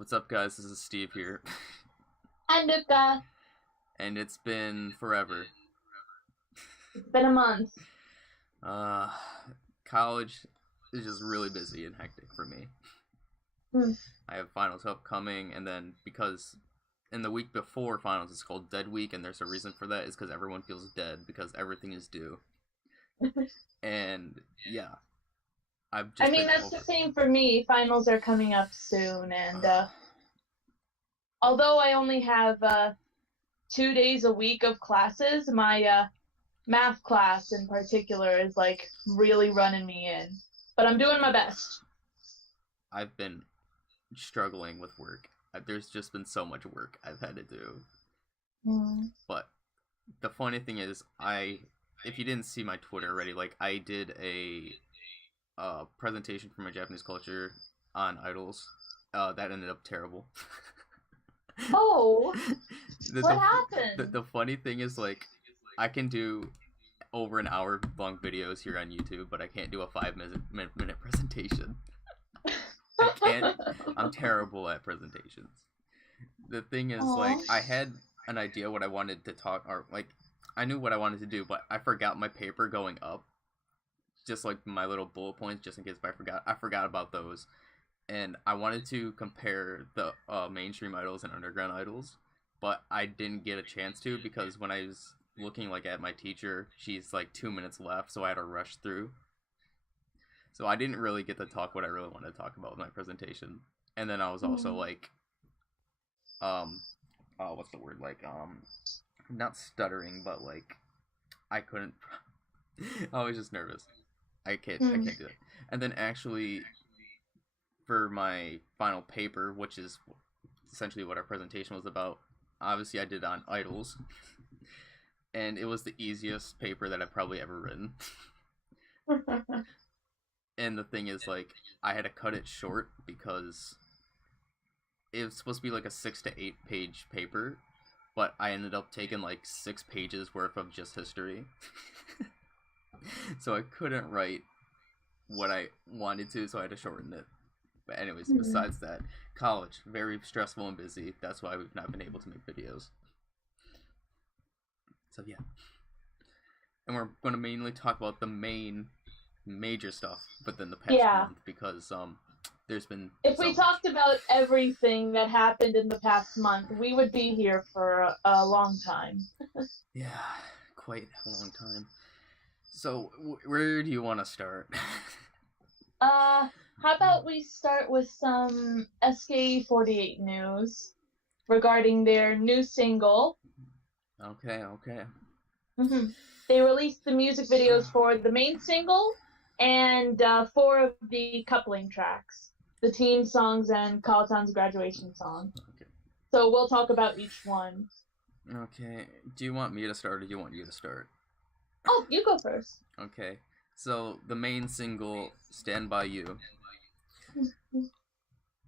What's up, guys? This is Steve here, Hi, Luca. and it's been forever. It's been a month. Uh, College is just really busy and hectic for me. Hmm. I have finals upcoming, and then because in the week before finals, it's called Dead Week, and there's a reason for that. Is because everyone feels dead because everything is due. And yeah, I've I just mean, been that's the over. same for me. Finals are coming up soon, and although I only have 2 days a week of classes, my math class in particular is like really running me in. But I'm doing my best. I've been struggling with work. There's just been so much work I've had to do. Mm. But the funny thing is, if you didn't see my Twitter already, like I did a presentation for my Japanese culture on idols. That ended up terrible. Oh, the, what the, the happened? the funny thing is, like, I can do over an hour long videos here on YouTube, but I can't do a 5 minute presentation. I can't. I'm terrible at presentations. The thing is, Oh. like, I had an idea what I wanted to talk, or like, I knew what I wanted to do, but I forgot my paper going up. Just like my little bullet points, just in case if I forgot. I forgot about those, and I wanted to compare the mainstream idols and underground idols, but I didn't get a chance to because when I was looking like at my teacher, she's like 2 minutes left, so I had to rush through. So I didn't really get to talk what I really wanted to talk about with my presentation. And then I was also Hmm. like, um, what's the word? Like, not stuttering, but like, I couldn't. I was just nervous. I Hmm. can't do it. And then actually, for my final paper, which is essentially what our presentation was about, obviously I did on idols, and it was the easiest paper that I've probably ever written. And the thing is, like, I had to cut it short because it was supposed to be like a 6 to 8 page paper, but I ended up taking like 6 pages worth of just history. So I couldn't write what I wanted to, so I had to shorten it. But anyways, Hmm. besides that, college very stressful and busy. That's why we've not been able to make videos. So yeah, and we're going to mainly talk about the major stuff within the past Yeah. month because there's been If so we much. talked about everything that happened in the past month, we would be here for a long time. Yeah, quite a long time. So where do you want to start? Uh, how about we start with some SKE48 news regarding their new single. Okay, okay. Hmm. They released the music videos for the main single and four of the coupling tracks, the team songs and Kawatan's graduation song. Okay. So we'll talk about each one. Okay. Do you want me to start or do you want you to start? Oh, you go first. Okay. So the main single, "Stand by You,"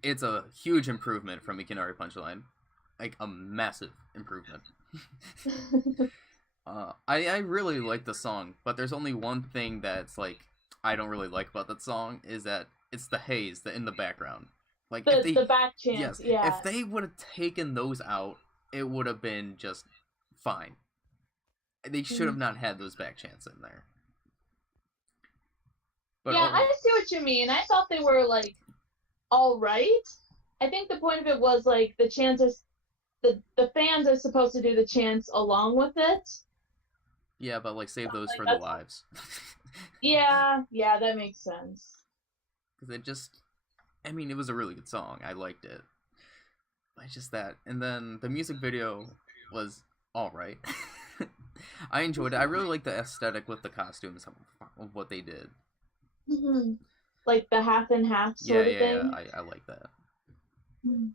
it's a huge improvement from Ikinari Punchline, like a massive improvement. I really like the song, but there's only one thing that's like I don't really like about that song is that it's the haze that in the background. Like if The they, back chants, yes, yeah. if they would have taken those out, it would have been just fine. They should have Mm. not had those back chants in there. But Yeah, oh, I see what you mean. I thought they were like all right. I think the point of it was like the chants are the fans are supposed to do the chants along with it. yeah, but like save those Like for the that's lives. yeah, that makes sense. Because it just, I mean, it was a really good song. I liked it. But it's just that. And then the music video was alright. I enjoyed it. I really like the aesthetic with the costumes of what they did. Hmm. Like the half and half Yeah, sort of yeah, yeah. thing. I like that. Mm.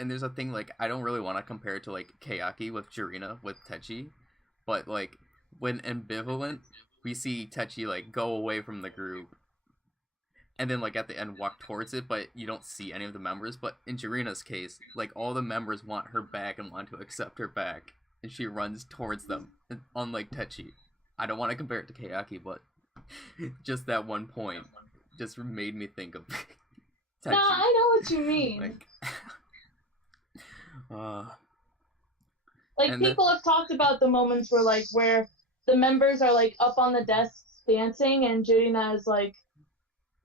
And there's a thing like I don't really want to compare it to like Kayaki with Jirina with Techi, but like when ambivalent, we see Techi like go away from the group and then like at the end walk towards it, but you don't see any of the members. But in Jirina's case, like all the members want her back and want to accept her back, and she runs towards them. Unlike Techi, I don't want to compare it to Kayaki, but just that one point just made me think of No, Techi. I know what you mean. And people have talked about the moments where the members are up on the desks dancing and Jurina is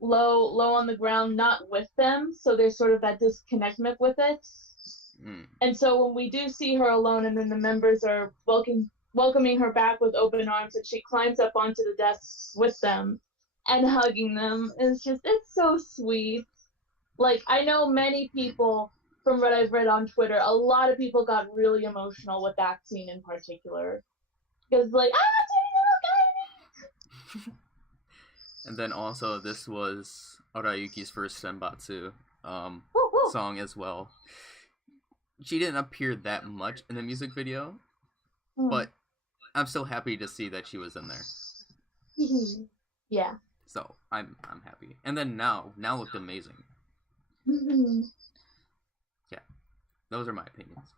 low on the ground, not with them. So there's sort of that disconnectment with it. And so when we do see her alone, and then the members are welcoming her back with open arms, and she climbs up onto the desks with them and hugging them, it's so sweet. I know many people, from what I've read on Twitter, a lot of people got really emotional with that scene in particular. Because And then also, this was Arayuki's first Senbatsu song as well. She didn't appear that much in the music video, but I'm still happy to see that she was in there. Yeah. So I'm happy. And then now looked amazing. Yeah, those are my opinions.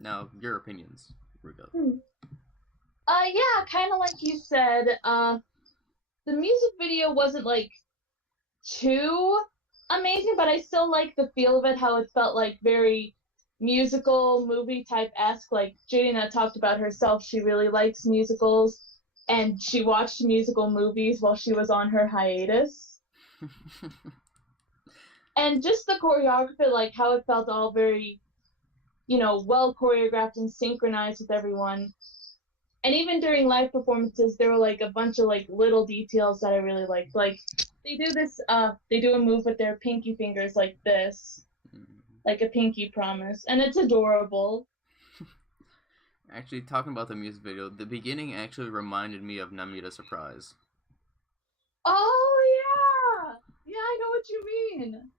Now your opinions, Ruka. Yeah, kind of like you said. The music video wasn't too amazing, but I still like the feel of it, how it felt very musical, movie type-esque. Jurina talked about herself, she really likes musicals, and she watched musical movies while she was on her hiatus. And just the choreography, how it felt all very, well choreographed and synchronized with everyone. And even during live performances, there were a bunch of little details that I really liked. They do this, they do a move with their pinky fingers like this, like a pinky promise, and it's adorable. Actually, talking about the music video, the beginning actually reminded me of Namita Surprise. Oh yeah, I know what you mean.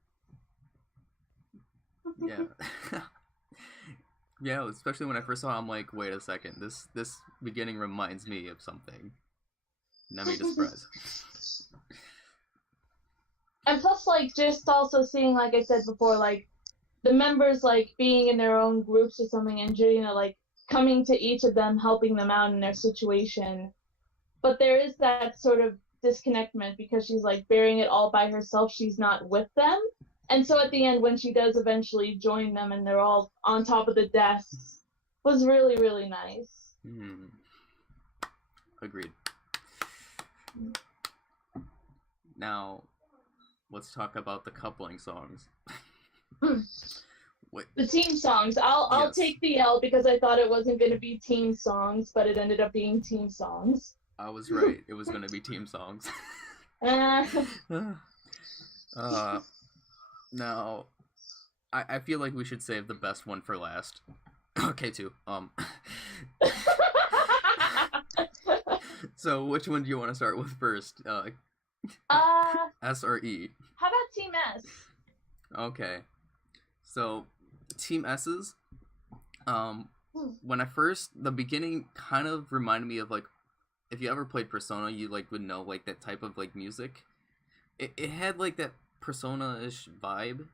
Yeah. Yeah, especially when I first saw it, I'm like, wait a second, this beginning reminds me of something. Namita Surprise. And plus, just also seeing, like I said before, the members, being in their own groups or something, and Jurina, coming to each of them, helping them out in their situation. But there is that sort of disconnectment because she's, bearing it all by herself. She's not with them. And so at the end, when she does eventually join them and they're all on top of the desks, was really, really nice. Agreed. Now, let's talk about the coupling songs. Wait. The team songs. I'll take the L because I thought it wasn't going to be team songs, but it ended up being team songs. I was right. It was going to be team songs. Now, I feel like we should save the best one for last. Okay, too. So, which one do you want to start with first? S or E? How about Team S? Okay. So, Team S's, when the beginning kind of reminded me of, if you ever played Persona, you, would know, that type of, music. It had, that Persona-ish vibe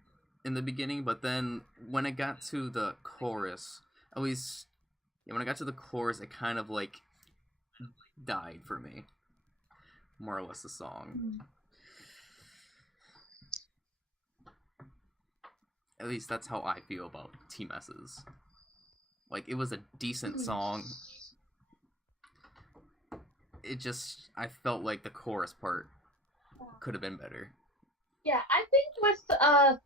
in the beginning, but then when it got to the chorus, at least, when I got to the chorus, it kind of, died for me. More or less the song. At least that's how I feel about Team S's. It was a decent song. I felt like the chorus part could have been better. Yeah, I think with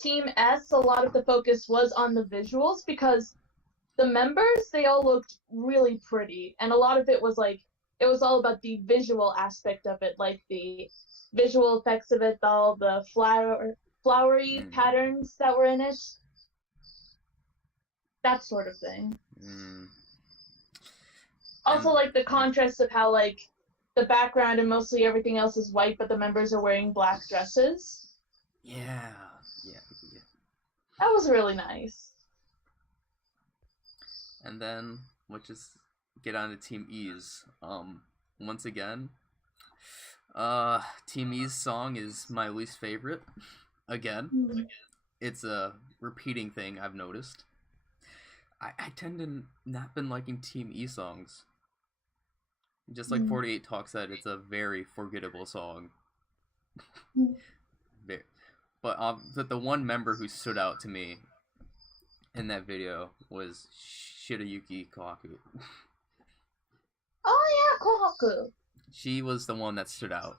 Team S, a lot of the focus was on the visuals because the members, they all looked really pretty. And a lot of it was it was all about the visual aspect of it, the visual effects of it, all the flowery patterns that were in it. That sort of thing. Also, the contrast of how, the background and mostly everything else is white, but the members are wearing black dresses. Yeah. That was really nice. And then, let's just get on to Team E's. Once again, Team E's song is my least favorite. Again, it's a repeating thing I've noticed. I tend to not been liking Team E songs. Just like 48 Talk said, it's a very forgettable song. But the one member who stood out to me in that video was Shirayuki Kohaku. Oh yeah, Kohaku. She was the one that stood out.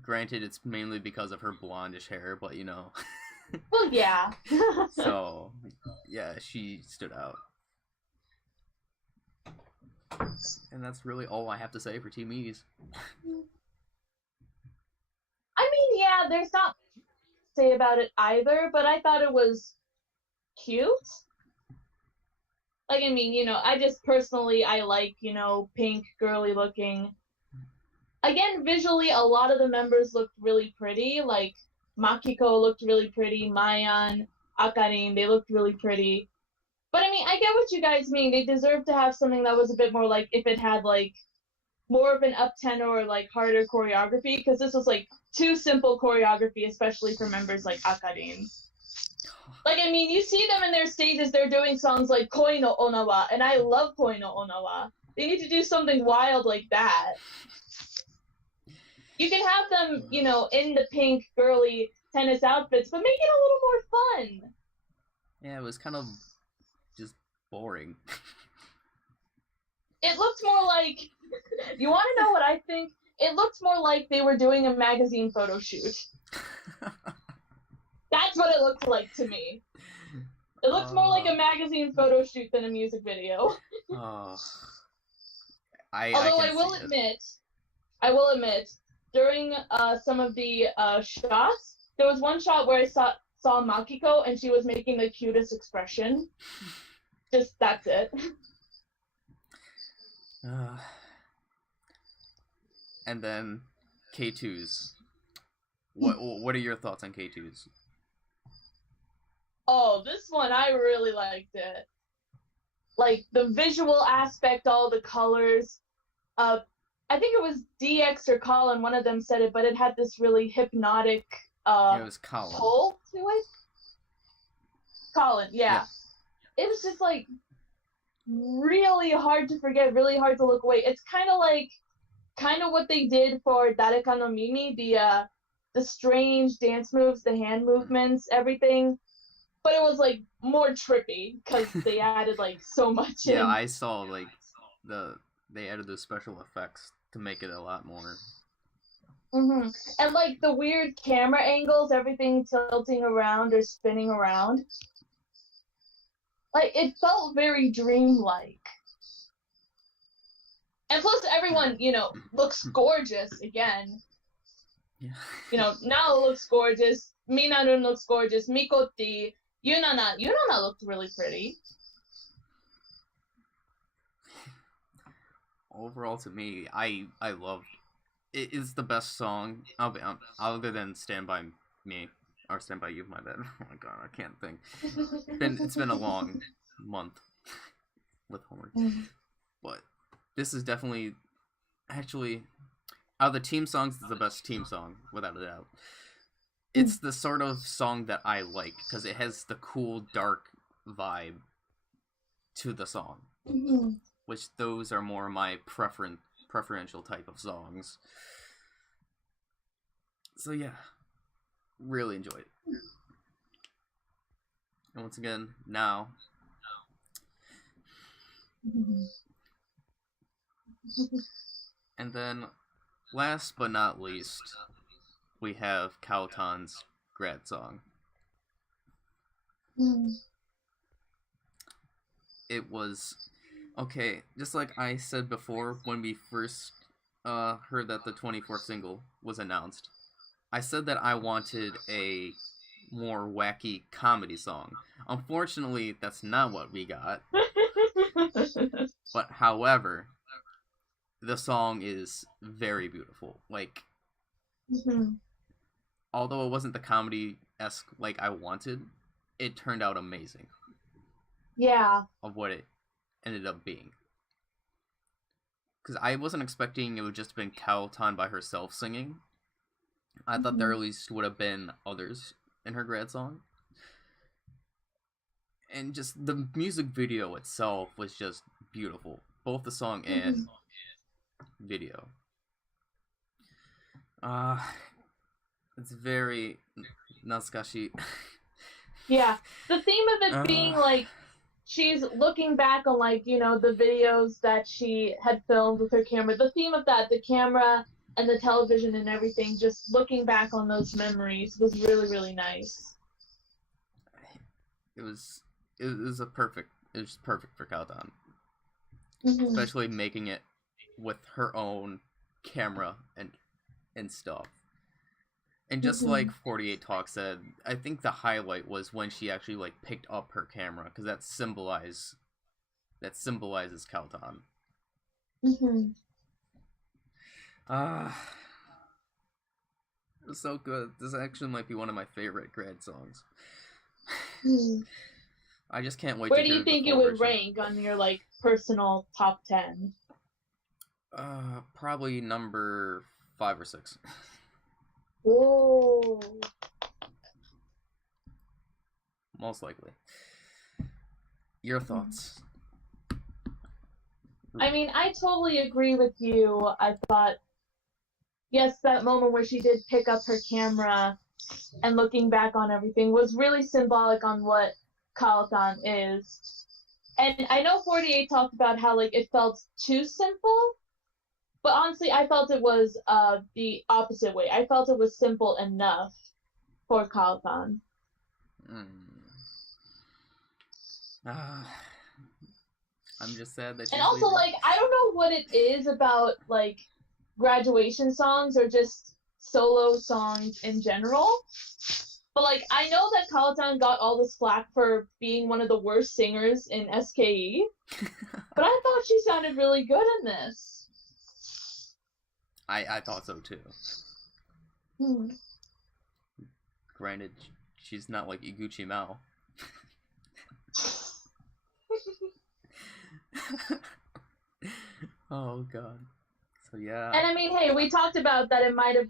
Granted, it's mainly because of her blondish hair, but you know. Well, yeah. So, yeah, she stood out. And that's really all I have to say for Team E's. I mean, yeah, there's not much to say about it either, but I thought it was cute. Like, I mean, I just personally, I like, pink, girly looking. Again, visually, a lot of the members looked really pretty. Like, Makiko looked really pretty, Mayan, Akarin, they looked really pretty. But I mean, I get what you guys mean. They deserve to have something that was a bit more like, if it had like more of an up tempo or like harder choreography, because this was like too simple choreography, especially for members like Akarin. Like, I mean, you see them in their stages, they're doing songs like Koi no Onawa, and I love Koi no Onawa. They need to do something wild like that. You can have them, in the pink, girly tennis outfits, but make it a little more fun. Yeah, it was kind of just boring. It looked more like, you want to know what I think? It looked more like they were doing a magazine photo shoot. That's what it looked like to me. It looked more like a magazine photo shoot than a music video. Although I will admit, during some of the shots, there was one shot where I saw Makiko and she was making the cutest expression. Just, that's it. And then K2s. What are your thoughts on K2s? Oh, this one, I really liked it. Like, the visual aspect, all the colors. I think it was DX or Colin, one of them said it, but it had this really hypnotic it was Colin. pull to it. Colin, yeah. It was just like really hard to forget, really hard to look away. It's kind of what they did for Dareka no Mimi, the strange dance moves, the hand movements, everything. But it was like more trippy because they added like so much in. Yeah, I saw like they added the special effects to make it a lot more. And like the weird camera angles, everything tilting around or spinning around. Like, it felt very dreamlike. And plus everyone, looks gorgeous again. Yeah. Nao looks gorgeous, Minarun looks gorgeous, Mikoti, Yunana looked really pretty. Overall, to me, I loved it. Is the best song other than Stand By Me or Stand By You. My bad. Oh my god, I can't think. It's been a long month with homework, but this is definitely actually out of the team songs, it's the best team song without a doubt. It's the sort of song that I like because it has the cool dark vibe to the song. Which those are more my preferential type of songs. So yeah, really enjoyed it. And once again, now. And then, last but not least, we have Kautan's grad song. It was... Okay, just like I said before when we first heard that the 24th single was announced, I said that I wanted a more wacky comedy song. Unfortunately, that's not what we got. But however, the song is very beautiful. Like, although it wasn't the comedy-esque like I wanted, it turned out amazing. Yeah. Of what it ended up being. Because I wasn't expecting it would just have been Kautan by herself singing. I thought there at least would have been others in her grad song. And just the music video itself was just beautiful. Both the song and video. Uh, it's very Natsukashi. Yeah. The theme of it uh, being like she's looking back on like, the videos that she had filmed with her camera. The theme of that, the camera and the television and everything, just looking back on those memories was really, really nice. it was it was perfect for Cowtown, Mm-hmm. especially making it with her own camera and stuff. And just like Mm-hmm. 48 Talk said, I think the highlight was when she actually like picked up her camera because that symbolizes Cowtown. Mm-hmm. Ah, it was so good. This actually might be one of my favorite grad songs. Mm-hmm. I just can't wait Where to do you hear the think it full would version. rank on your like personal top 10? Probably number 5 or 6. Whoa. Most likely. Your thoughts? I mean, I totally agree with you. I thought, yes, that moment where she did pick up her camera and looking back on everything was really symbolic on what Kalatan is. And I know 48 talked about how like it felt too simple, but honestly, I felt it was the opposite way. I felt it was simple enough for Kalatan. Mm. Ah, I'm just sad that And she's also, leaving. like, I don't know what it is about like graduation songs or just solo songs in general. But like I know that Kalatan got all this flack for being one of the worst singers in SKE, but I thought she sounded really good in this. I thought so too. Hmm. Granted, she's not like Iguchi Mao. Oh god. So yeah. And I mean, hey, we talked about that it might have,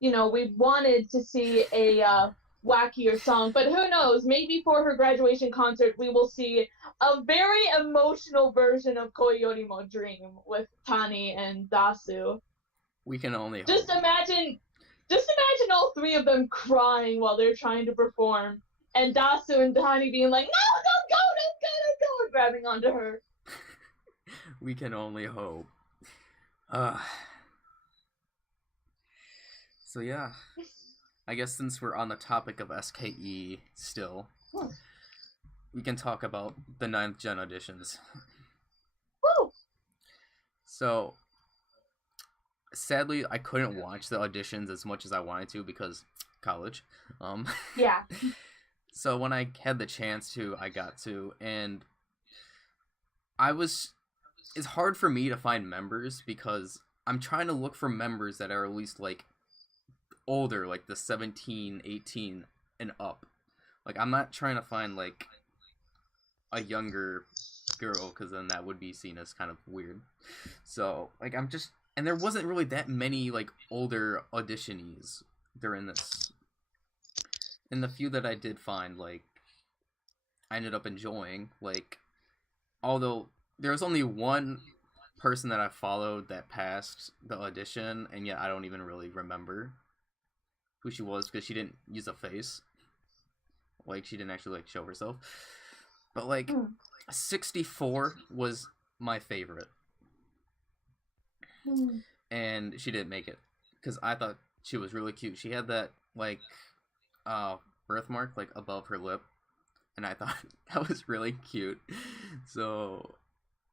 we wanted to see a wackier song, but who knows? Maybe for her graduation concert, we will see a very emotional version of Koi Yorimo Dream with Tani and Dasu. We can only Just hope. imagine, just imagine all three of them crying while they're trying to perform, and Dasu and Tani being like, "No, don't go, don't go, don't go," and grabbing onto her. We can only hope. Uh, so yeah. I guess since we're on the topic of SKE still, Hmm. we can talk about the ninth gen auditions. Woo! So sadly, I couldn't watch the auditions as much as I wanted to because college. Um, Yeah. so when I had the chance to, I got to, and I was. It's hard for me to find members because I'm trying to look for members that are at least like older, like the 17, 18 and up. Like I'm not trying to find like a younger girl because then that would be seen as kind of weird. So like I'm just and there wasn't really that many like older auditionees during this. And the few that I did find, like I ended up enjoying. Like although there was only one person that I followed that passed the audition, and yet I don't even really remember who she was because she didn't use a face. Like she didn't actually like show herself. But like Hmm. 64 was my favorite, Hmm. and she didn't make it because I thought she was really cute. She had that like birthmark like above her lip, and I thought that was really cute. So,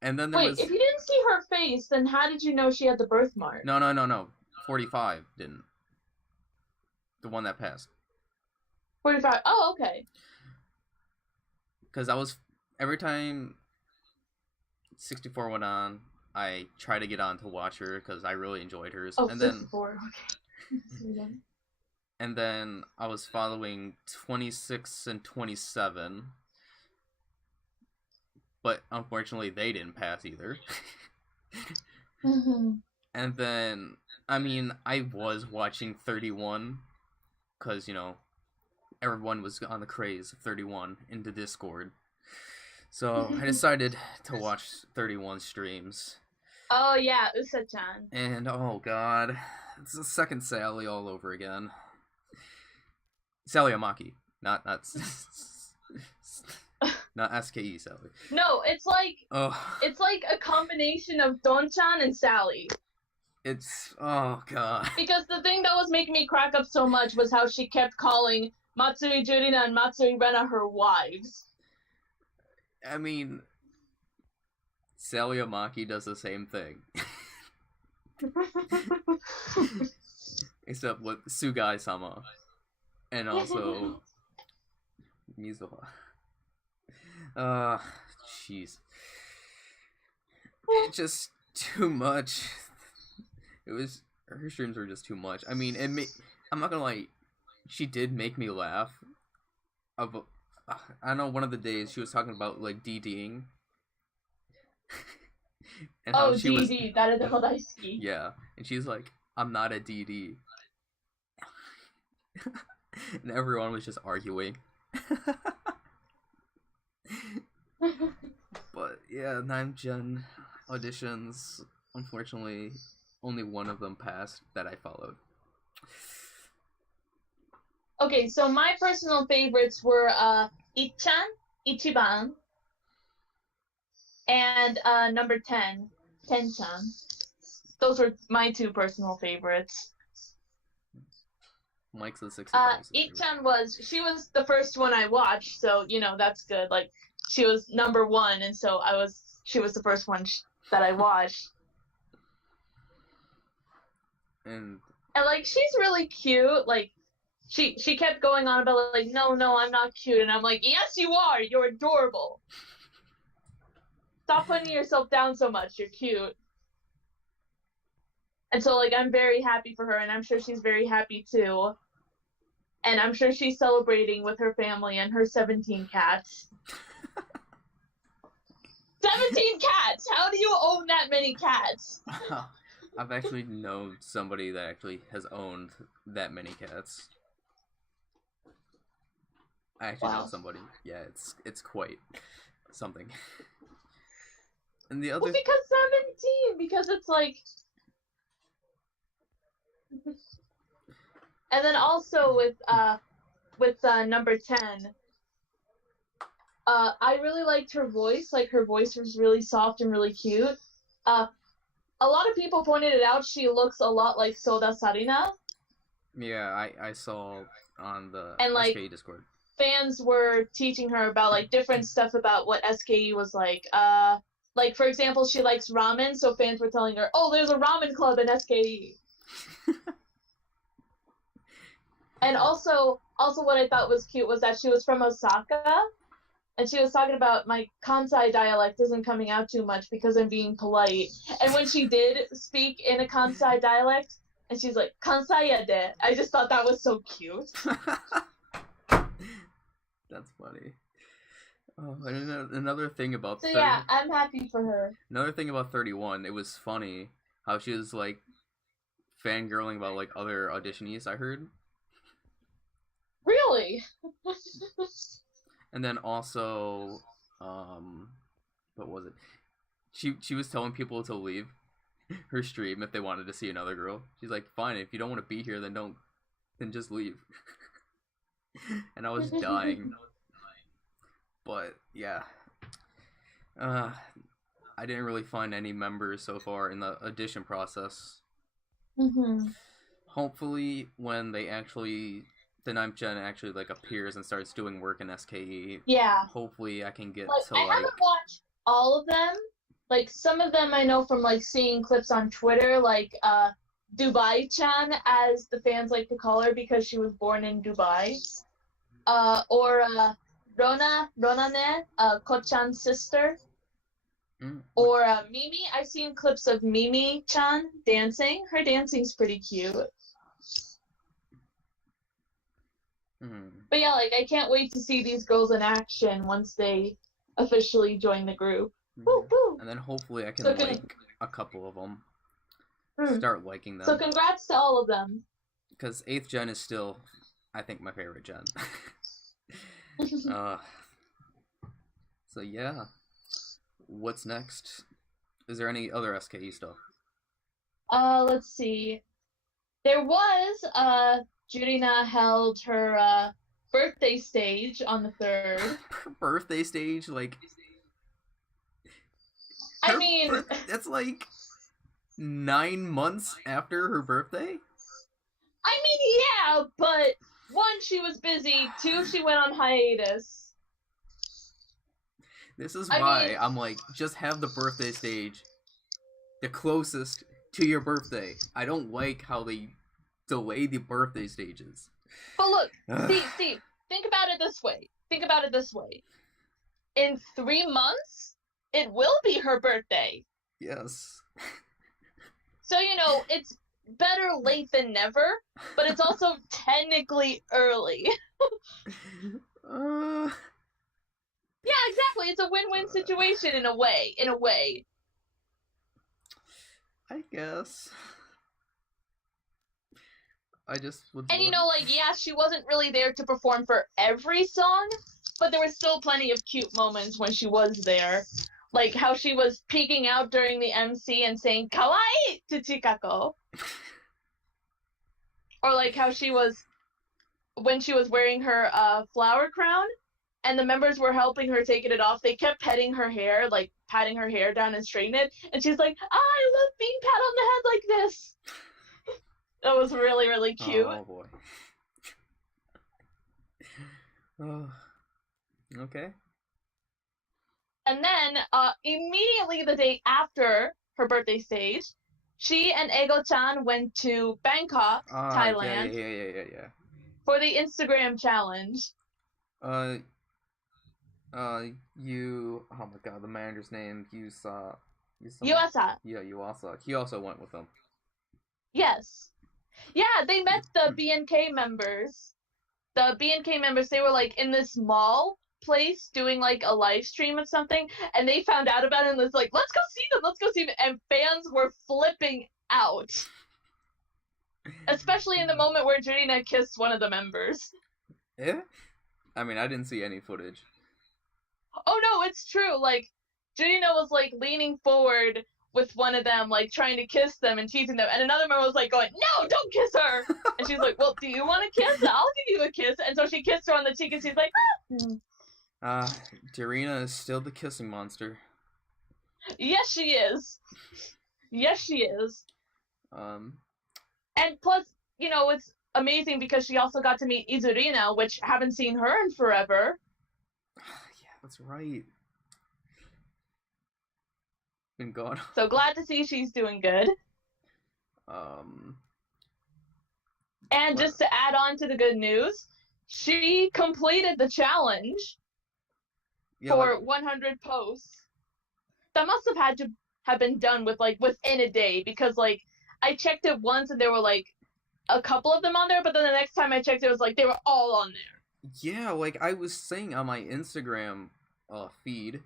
and then there Wait, was if you didn't see her face, then how did you know she had the birthmark? no. 45 didn't. The one that passed. 45. Oh, okay. Because I was every time 64 went on, I tried to get on to watch her because I really enjoyed hers, Oh, 64. Okay. and then I was following 26 and 27, but unfortunately they didn't pass either. Mm-hmm. And then I mean I was watching 31 because everyone was on the craze of 31 into Discord. So I decided to watch 31 streams. Oh, yeah, Usa-chan. And oh god, It's the second Sally all over again. Sally Amaki, not not SKE Sally. No, it's like a combination of Don-chan and Sally. It's oh god. Because the thing that was making me crack up so much was how she kept calling Matsui Jurina and Matsui Rena her wives. I mean, Sally Amaki does the same thing. Except with Sugai-sama. And also Mizuha. Jeez. It's just too much. It was her streams were just too much. I mean, I'm not gonna lie, she did make me laugh. I know one of the days she was talking about like DDing. And how she DD, was, yeah, and she's like, I'm not a DD. And everyone was just arguing. But yeah, 9th Gen auditions, unfortunately, only one of them passed that I followed. Okay, so my personal favorites were Ichan, Ichiban, and number 10, Ten-chan. Those were my two personal favorites. Mike's the 65. Ichan she was the first one I watched, so you know that's good. Like she was number 1, and so she was the first one that I watched. And like she's really cute. Like she kept going on about like no I'm not cute, and I'm like yes you are. You're adorable. Stop putting yourself down so much. You're cute. And so, like, I'm very happy for her, and I'm sure she's very happy, too. And I'm sure she's celebrating with her family and her 17 cats. 17 cats! How do you own that many cats? I've actually known somebody that actually has owned that many cats. I actually know somebody. Yeah, it's quite something. And the other... Well, because 17! Because it's like... And then also with number 10, I really liked her voice. Like her voice was really soft and really cute. A lot of people pointed it out. She looks a lot like Soda Sarina. Yeah, I saw on the SKE Discord. Fans were teaching her about like different stuff about what SKE was like. Like for example, she likes ramen, so fans were telling her, "Oh, there's a ramen club in SKE." And also what I thought was cute was that she was from Osaka, and she was talking about my Kansai dialect isn't coming out too much because I'm being polite. And when she did speak in a Kansai dialect, and she's like, Kansai ya de, I just thought that was so cute. That's funny. Oh, and another thing about... So yeah, I'm happy for her. Another thing about 31, it was funny how she was, like, fangirling about, like, other auditionees, I heard. Really? And then also, what was it? She was telling people to leave her stream if they wanted to see another girl. She's like, fine, if you don't want to be here, then just leave. And I was dying. But yeah, I didn't really find any members so far in the audition process. Hopefully, when the 9th Gen actually like appears and starts doing work in SKE. Yeah. Hopefully, I can get to I haven't watched all of them. Like some of them I know from like seeing clips on Twitter, like Dubai-chan, as the fans like to call her because she was born in Dubai. Or Ronane, Ko-chan's sister. Or Mimi. I've seen clips of Mimi-chan dancing. Her dancing's pretty cute. But yeah, like I can't wait to see these girls in action once they officially join the group. And then hopefully I can like a couple of them. Start liking them. So congrats to all of them. Because 8th Gen is still, I think, my favorite gen. So yeah. What's next? Is there any other SKE stuff? Let's see. There was Jurina held her birthday stage on the 3rd. Birthday stage, like I mean, that's like 9 months after her birthday. yeah, but one, she was busy. Two, she went on hiatus. This is I why mean, I'm like, just have the birthday stage the closest to your birthday. I don't like how they delay the birthday stages. but look, Steve, think about it this way. In 3 months, it will be her birthday. Yes. So, it's better late than never, but it's also technically early. Yeah, exactly. It's a win-win situation in a way. I guess. I just would. And yeah, she wasn't really there to perform for every song, but there were still plenty of cute moments when she was there. Like how she was peeking out during the MC and saying "kawaii" to Chikako. Or like how she was when she was wearing her flower crown and the members were helping her taking it off. They kept petting her hair, like patting her hair down and straighten it, and she's like, I love being pat on the head like this. That was really, really cute. Oh boy. Oh. Okay. And then immediately the day after her birthday stage, she and Ego-chan went to Bangkok, Thailand, Yeah. for the Instagram challenge. Oh my god, the manager's name, Yuasa. Yuasa. Yeah, Yuasa. He also went with them. Yes. Yeah, they met the BNK members. The BNK members, they were like in this mall place doing like a live stream of something, and they found out about it and was like, let's go see them, and fans were flipping out. Especially in the moment where Jurina kissed one of the members. Yeah? I mean, I didn't see any footage. Oh no, it's true. Like, Jurina was like leaning forward with one of them, like trying to kiss them and teasing them, and another member was like going, no, don't kiss her. And she's like, well, do you want a kiss? I'll give you a kiss. And so she kissed her on the cheek, and she's like, Jurina is still the kissing monster. Yes, she is. And plus, it's amazing because she also got to meet Izurina, which haven't seen her in forever. Yeah, that's right. Been gone. So glad to see she's doing good. And just to add on to the good news, she completed the challenge for 100 posts. That must have had to have been done within a day, because I checked it once and there were a couple of them on there, but then the next time I checked it was they were all on there. Yeah, I was saying on my Instagram feed,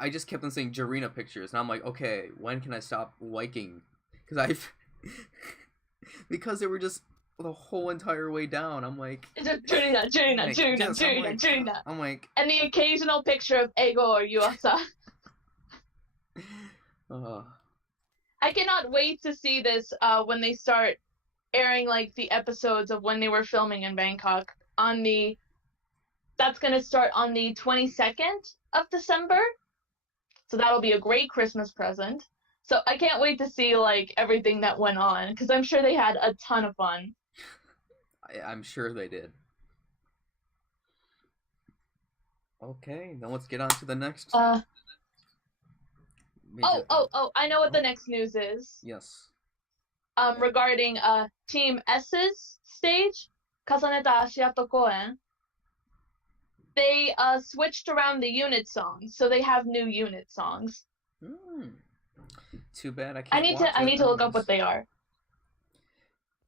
I just kept on saying Jurina pictures, and I'm like, okay, when can I stop liking? Because they were just the whole entire way down. I'm like, Jurina. I'm like, and the occasional picture of Ego or Yuasa. I cannot wait to see this when they start airing the episodes of when they were filming in Bangkok that's gonna start on the 22nd of December. So that'll be a great Christmas present. So I can't wait to see everything that went on, because I'm sure they had a ton of fun. I'm sure they did. Okay, now let's get on to the next. I know what the next news is. Yes. Regarding Team S's stage, Kasaneta Ashiato Koen. They switched around the unit songs, so they have new unit songs. Too bad I can't. I need to look up what they are.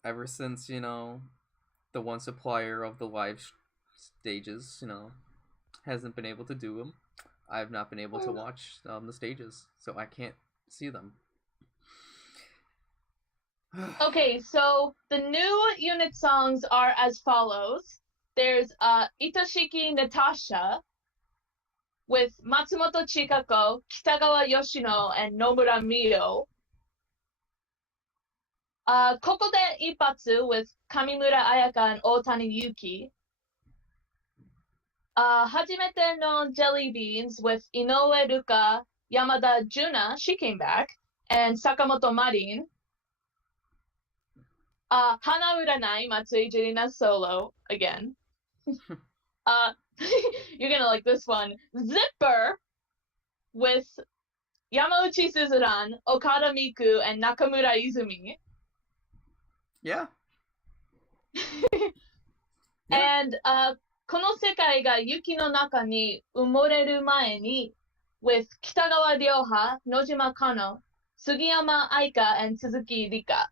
Ever since the one supplier of the live stages hasn't been able to do them, I've not been able to watch the stages, so I can't see them. Okay, so the new unit songs are as follows. There's Itoshiki Natasha with Matsumoto Chikako, Kitagawa Yoshino, and Nomura Mio. ここで一発 with 上村彩香 and 大谷祐希。初めての Jelly Beans with 井上瑠香、山田純奈, she came back, and 坂本真凛。花占い Matsui Jirina solo again. You're gonna like this one. Zipper with Yamauchi Suzuran, Okada Miku, and Nakamura Izumi. Yeah. And この世界が雪の中に埋もれる前に with 北川涼波、野島香乃、杉山愛香 and 鈴木里香.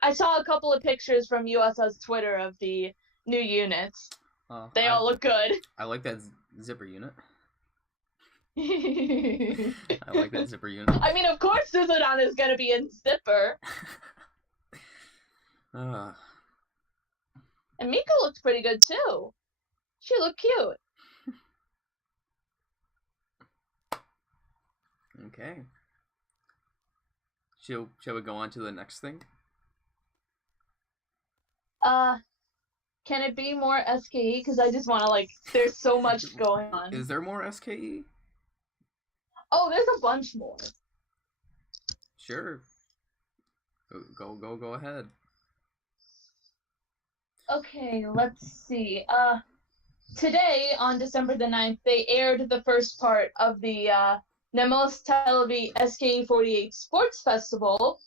I saw a couple of pictures from US's Twitter of the new units. They all look good. I like that zipper unit. I like that zipper unit. I mean, of course Suzuran is going to be in zipper. And Mika looks pretty good too. She looked cute. Okay. Shall we go on to the next thing? Can it be more SKE? Because I just want to, like, there's so much going on. Is there more SKE? Oh, there's a bunch more. Sure. Go ahead. Okay, let's see. Today, on December the 9th, they aired the first part of the Nemos Televi SKE48 Sports Festival,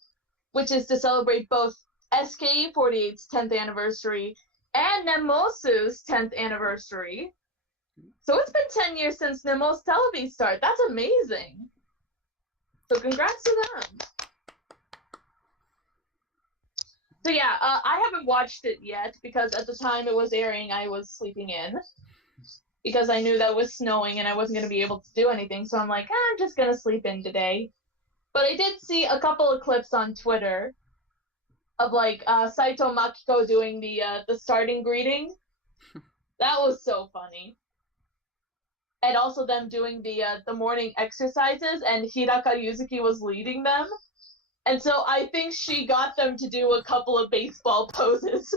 which is to celebrate both SKE48's 10th anniversary and Nemosu's 10th anniversary. So it's been 10 years since Nemos Televi started. That's amazing. So congrats to them. So yeah, I haven't watched it yet because at the time it was airing, I was sleeping in because I knew that it was snowing and I wasn't going to be able to do anything. So I'm like, I'm just going to sleep in today. But I did see a couple of clips on Twitter of like Saito Makiko doing the starting greeting. That was so funny. And also them doing the morning exercises, and Hiraka Yuzuki was leading them. And so I think she got them to do a couple of baseball poses.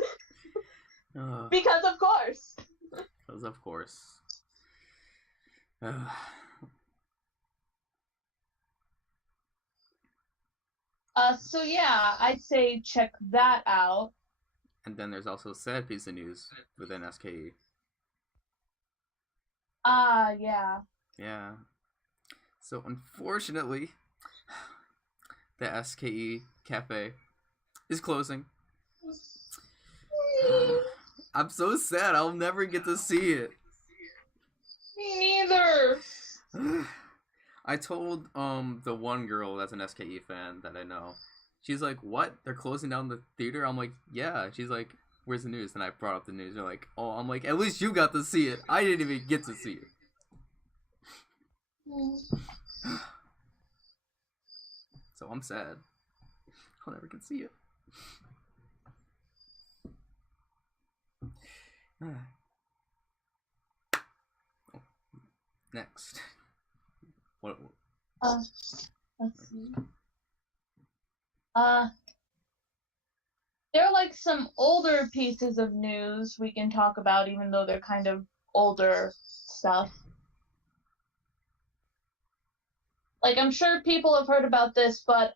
Because of course. Because of course. So yeah, I'd say check that out. And then there's also a sad piece of news within SKE. Yeah. Yeah. So unfortunately, the SKE Cafe is closing. I'm so sad. I'll never get to see it. Me neither. I told the one girl that's an SKE fan that I know. She's like, "What? They're closing down the theater?" I'm like, "Yeah." She's like, "Where's the news?" And I brought up the news. They're like, "Oh," I'm like, "At least you got to see it. I didn't even get to see it." So I'm sad. I'll never get to see it. Next. What? Let's see. There are like some older pieces of news we can talk about, even though they're kind of older stuff. Like, I'm sure people have heard about this, but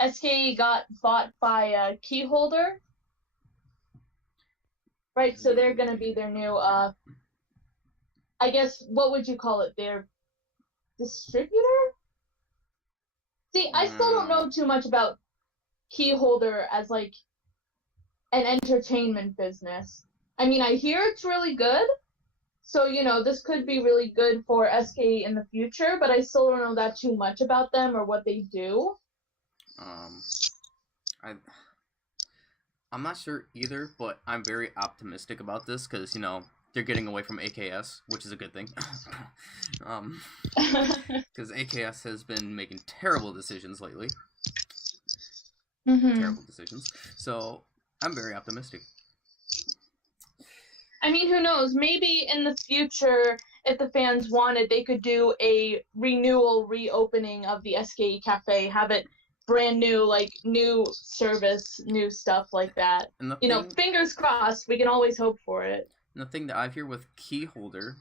SKE got bought by Keyholder. Right, so they're gonna be their new, I guess, what would you call it? Their distributor? See, I still don't know too much about Keyholder as, like, an entertainment business. I mean, I hear it's really good, so, you know, this could be really good for SKE in the future, but I still don't know that too much about them or what they do. I'm not sure either, but I'm very optimistic about this because, you know, they're getting away from AKS, which is a good thing. Because AKS has been making terrible decisions lately. Mm-hmm. Terrible decisions. So, I'm very optimistic. I mean, who knows? Maybe in the future, if the fans wanted, they could do a reopening of the SKE Cafe, have it brand new, like new service, new stuff like that. And Fingers crossed. We can always hope for it. And the thing that I've heard with Keyholder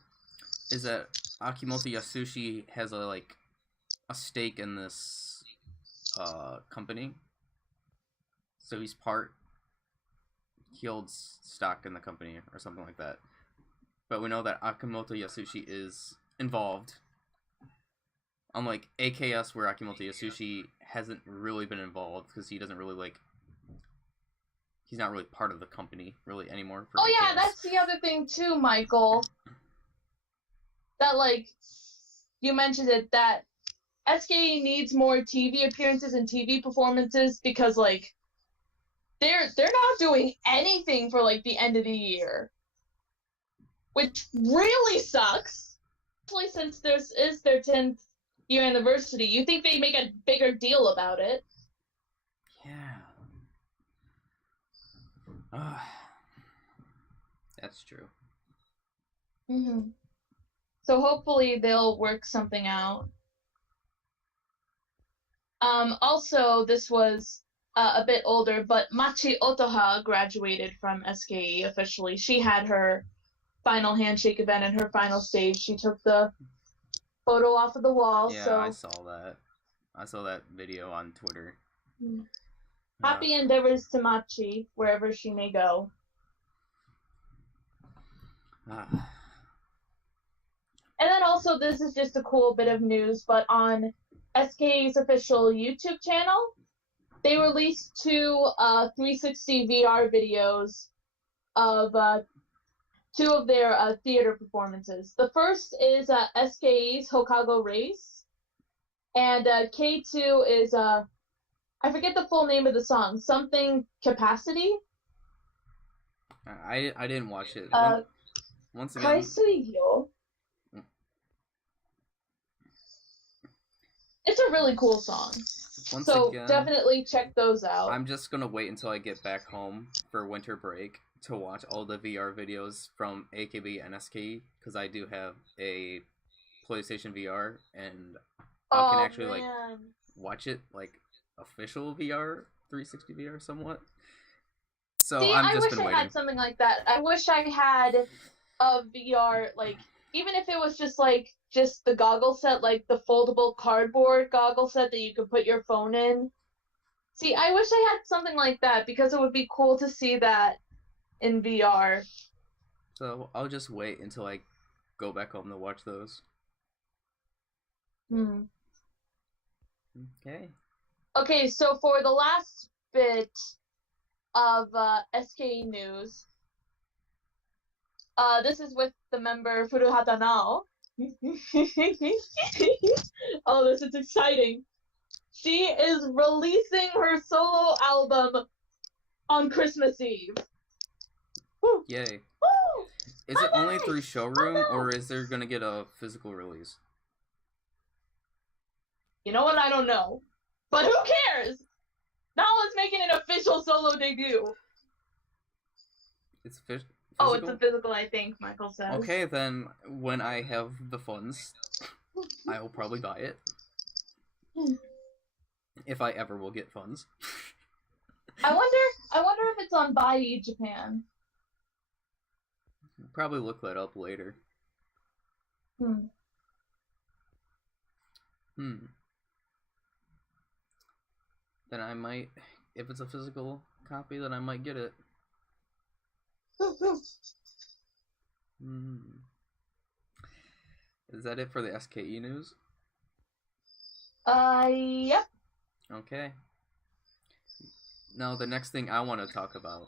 is that Akimoto Yasushi has a stake in this company. So he holds stock in the company or something like that. But we know that Akimoto Yasushi is involved. Unlike AKS, where Akimoto Yasushi hasn't really been involved because he doesn't really he's not really part of the company really anymore. Oh yeah, that's the other thing too, Michael. That you mentioned it, that SKE needs more TV appearances and TV performances because they're not doing anything for the end of the year, which really sucks. Especially since this is their 10th year anniversary, you think they'd make a bigger deal about it? Yeah. That's true. Mm-hmm. So hopefully they'll work something out. Also, this was a bit older, but Machi Otoha graduated from SKE officially. She had her final handshake event and her final stage. She took the photo off of the wall. Yeah, so I saw that. I saw that video on Twitter. Happy endeavors to Machi, wherever she may go. And then also, this is just a cool bit of news, but on SKE's official YouTube channel, they released two 360 VR videos of two of their theater performances. The first is SKE's Hokago Race, and K2 is, I forget the full name of the song, something Capacity? I didn't watch it. Once again... Kaisuyo? It's a really cool song. So definitely check those out. I'm just gonna wait until I get back home for winter break to watch all the VR videos from AKB and SKE, because I do have a PlayStation VR and I can actually watch it official VR, 360 VR somewhat. So See, I wish I had something like that. I wish I had a VR, even if it was just the goggle set, the foldable cardboard goggle set that you could put your phone in. See, I wish I had something like that because it would be cool to see that in VR. So I'll just wait until I go back home to watch those. Okay. Okay, so for the last bit of SKE news, this is with the member Furuhata Nao. Oh, this is exciting. She is releasing her solo album on Christmas Eve. Woo. Yay. Woo. Is it only through showroom, or is there gonna get a physical release? You know what? I don't know. But who cares? Nao's making an official solo debut. It's physical? Oh, it's a physical, I think, Michael says. Okay, then when I have the funds, I will probably buy it. If I ever will get funds. I wonder if it's on Bai Japan. I'll probably look that up later. Then I might, if it's a physical copy, then I might get it. Is that it for the SKE news? Yep. Okay. Now the next thing I want to talk about.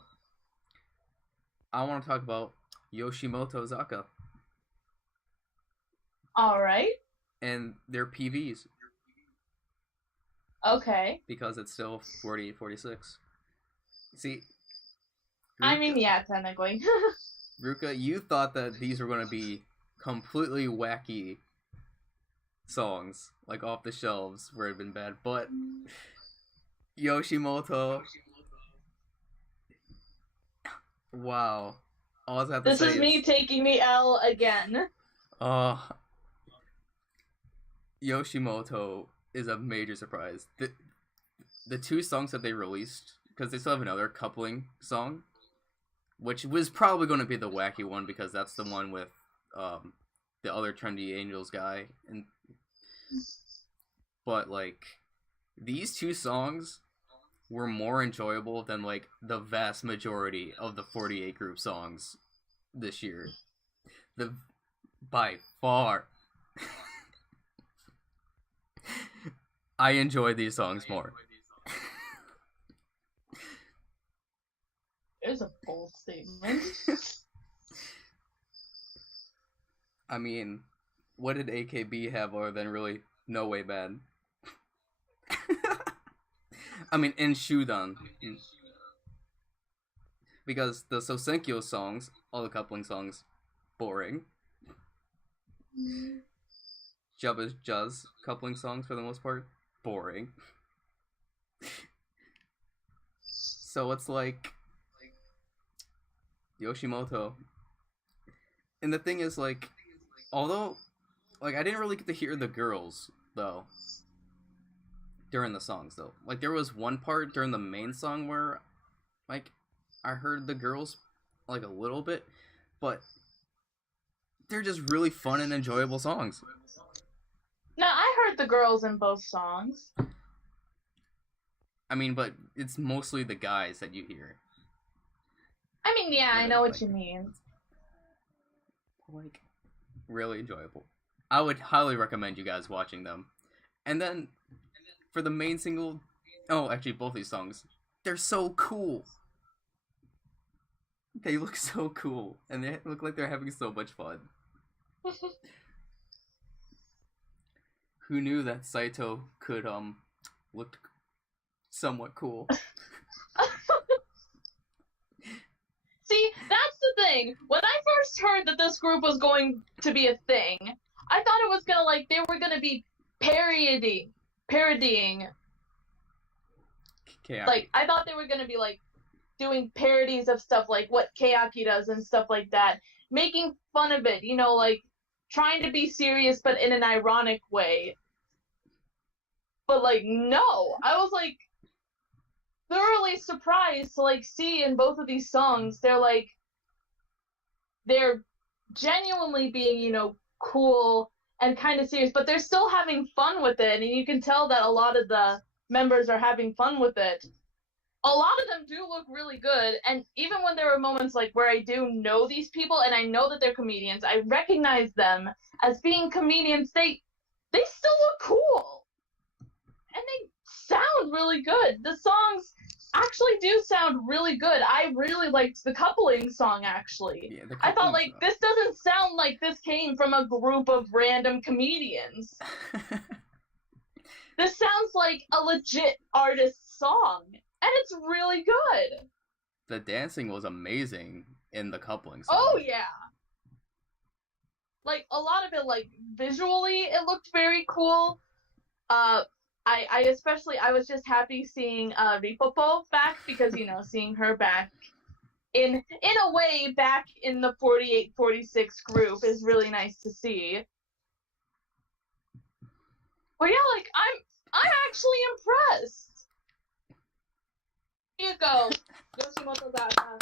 I want to talk about Yoshimotozaka. Alright. And their PVs. Okay. Because it's still 48, 46. See, I mean, yeah, technically. Ruka, you thought that these were going to be completely wacky songs, off the shelves, where it had been bad, but Yoshimoto. Wow. All I have to say is me taking the L again. Uh, Yoshimoto is a major surprise. The two songs that they released, because they still have another coupling song, which was probably going to be the wacky one because that's the one with the other Trendy Angels guy, and but like these two songs were more enjoyable than like the vast majority of the 48 group songs this year. The by far I enjoy these songs more. It's a bold statement. I mean, what did AKB have other than really No Way Bad? I mean, in Shudan. Because the Sosenkyo songs, all the coupling songs, boring. Jubba's Juzz coupling songs, for the most part, boring. So it's like Yoshimoto. And the thing is, like, although, like, I didn't really get to hear the girls, though, during the songs, though. Like, there was one part during the main song where, like, I heard the girls, like, a little bit, but they're just really fun and enjoyable songs. No, I heard the girls in both songs. I mean, but it's mostly the guys that you hear. I mean, yeah, I know what you mean. Like, really enjoyable. I would highly recommend you guys watching them. And then, for the main single, oh, actually, both these songs, they're so cool. They look so cool, and they look like they're having so much fun. Who knew that Saito could, look somewhat cool? See, that's the thing. When I first heard that this group was going to be a thing, I thought it was gonna, like, they were gonna be parodying. Kayaki. Like, I thought they were gonna be, like, doing parodies of stuff like what Kayaki does and stuff like that. Making fun of it, you know, like, trying to be serious but in an ironic way. But, like, no. I was, like, thoroughly surprised to, like, see in both of these songs, they're genuinely being, you know, cool and kind of serious, but they're still having fun with it, and you can tell that a lot of the members are having fun with it. A lot of them do look really good, and even when there were moments, like, where I do know these people, and I know that they're comedians, I recognize them as being comedians, they still look cool! And they sound really good! The songs actually do sound really good. I really liked the coupling song, actually. Yeah, I thought, like, this doesn't sound like this came from a group of random comedians. This sounds like a legit artist song, and it's really good. The dancing was amazing in the coupling song. Oh, yeah. Like, a lot of it, like, visually, it looked very cool. I was just happy seeing Ripopo back because, you know, seeing her back in a way back in the 48-46 group is really nice to see. But yeah, like, I'm actually impressed. Here you go, Yoshimotozaka.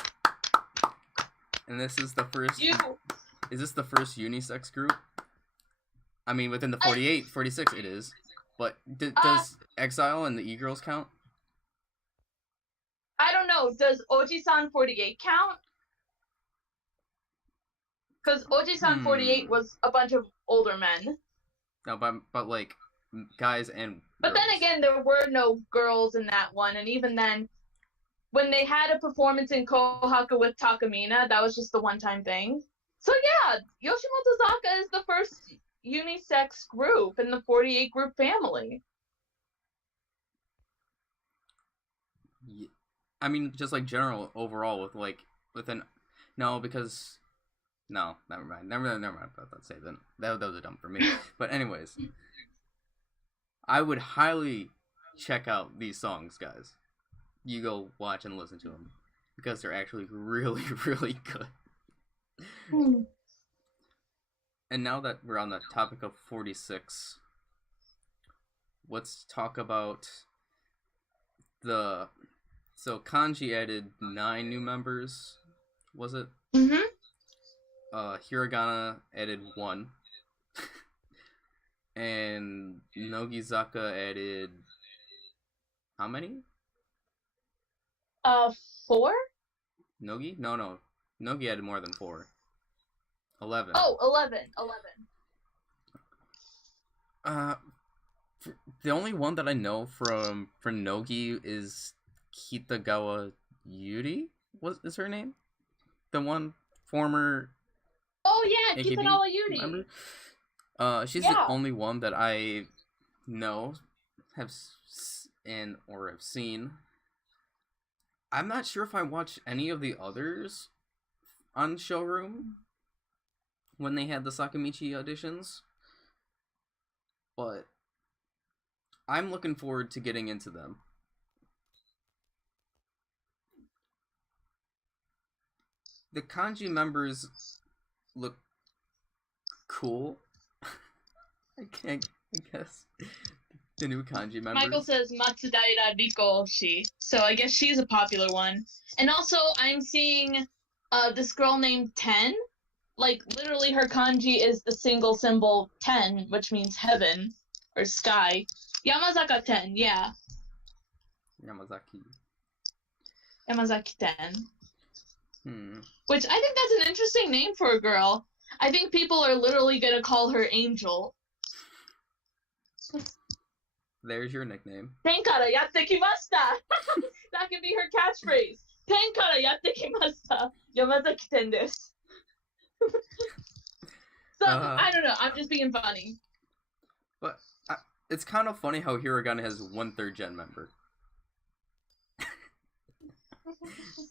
And this is the first. Is this the first unisex group? I mean, within the 48, 46 it is. But does Exile and the E-Girls count? I don't know. Does Oji-san 48 count? Because Oji-san 48 was a bunch of older men. No, but like, guys and But girls. then again, there were no girls in that one, and even then, when they had a performance in Kohaku with Takamina, that was just the one-time thing. So yeah, Yoshimotozaka is the first unisex group in the 48 group family. Yeah. I mean, just like general overall with like never mind. Let's say then that was a dump for me. But anyways, I would highly check out these songs, guys. You go watch and listen to them because they're actually really, really good. And now that we're on the topic of 46, let's talk about the. So Kanji added 9 new members, was it? Mm-hmm. Hiragana added 1. And Nogizaka added how many? 4? Nogi? No. Nogi added more than 4. 11. Oh, 11. The only one that I know for Nogi is Kitagawa Yuri. What is her name? The one former. Oh yeah, AKB Kitagawa Yuri. Member? She's the only one that I know, have seen. I'm not sure if I watched any of the others on Showroom when they had the Sakamichi auditions, but I'm looking forward to getting into them. The kanji members look cool. I guess. The new kanji members. Michael says Matsudaira Riko-shi, so I guess she's a popular one. And also, I'm seeing this girl named Ten. Like, literally her kanji is the single symbol 10, which means heaven, or sky. Yamazaka 10, yeah. Yamazaki 10. Which I think that's an interesting name for a girl. I think people are literally gonna call her Angel. There's your nickname. Tenkara yatte kimashita! That can be her catchphrase. Tenkara yatte kimashita! Yamazaki ten desu. So, I don't know, I'm just being funny. But it's kind of funny how Hiragana has 1 3rd-gen member.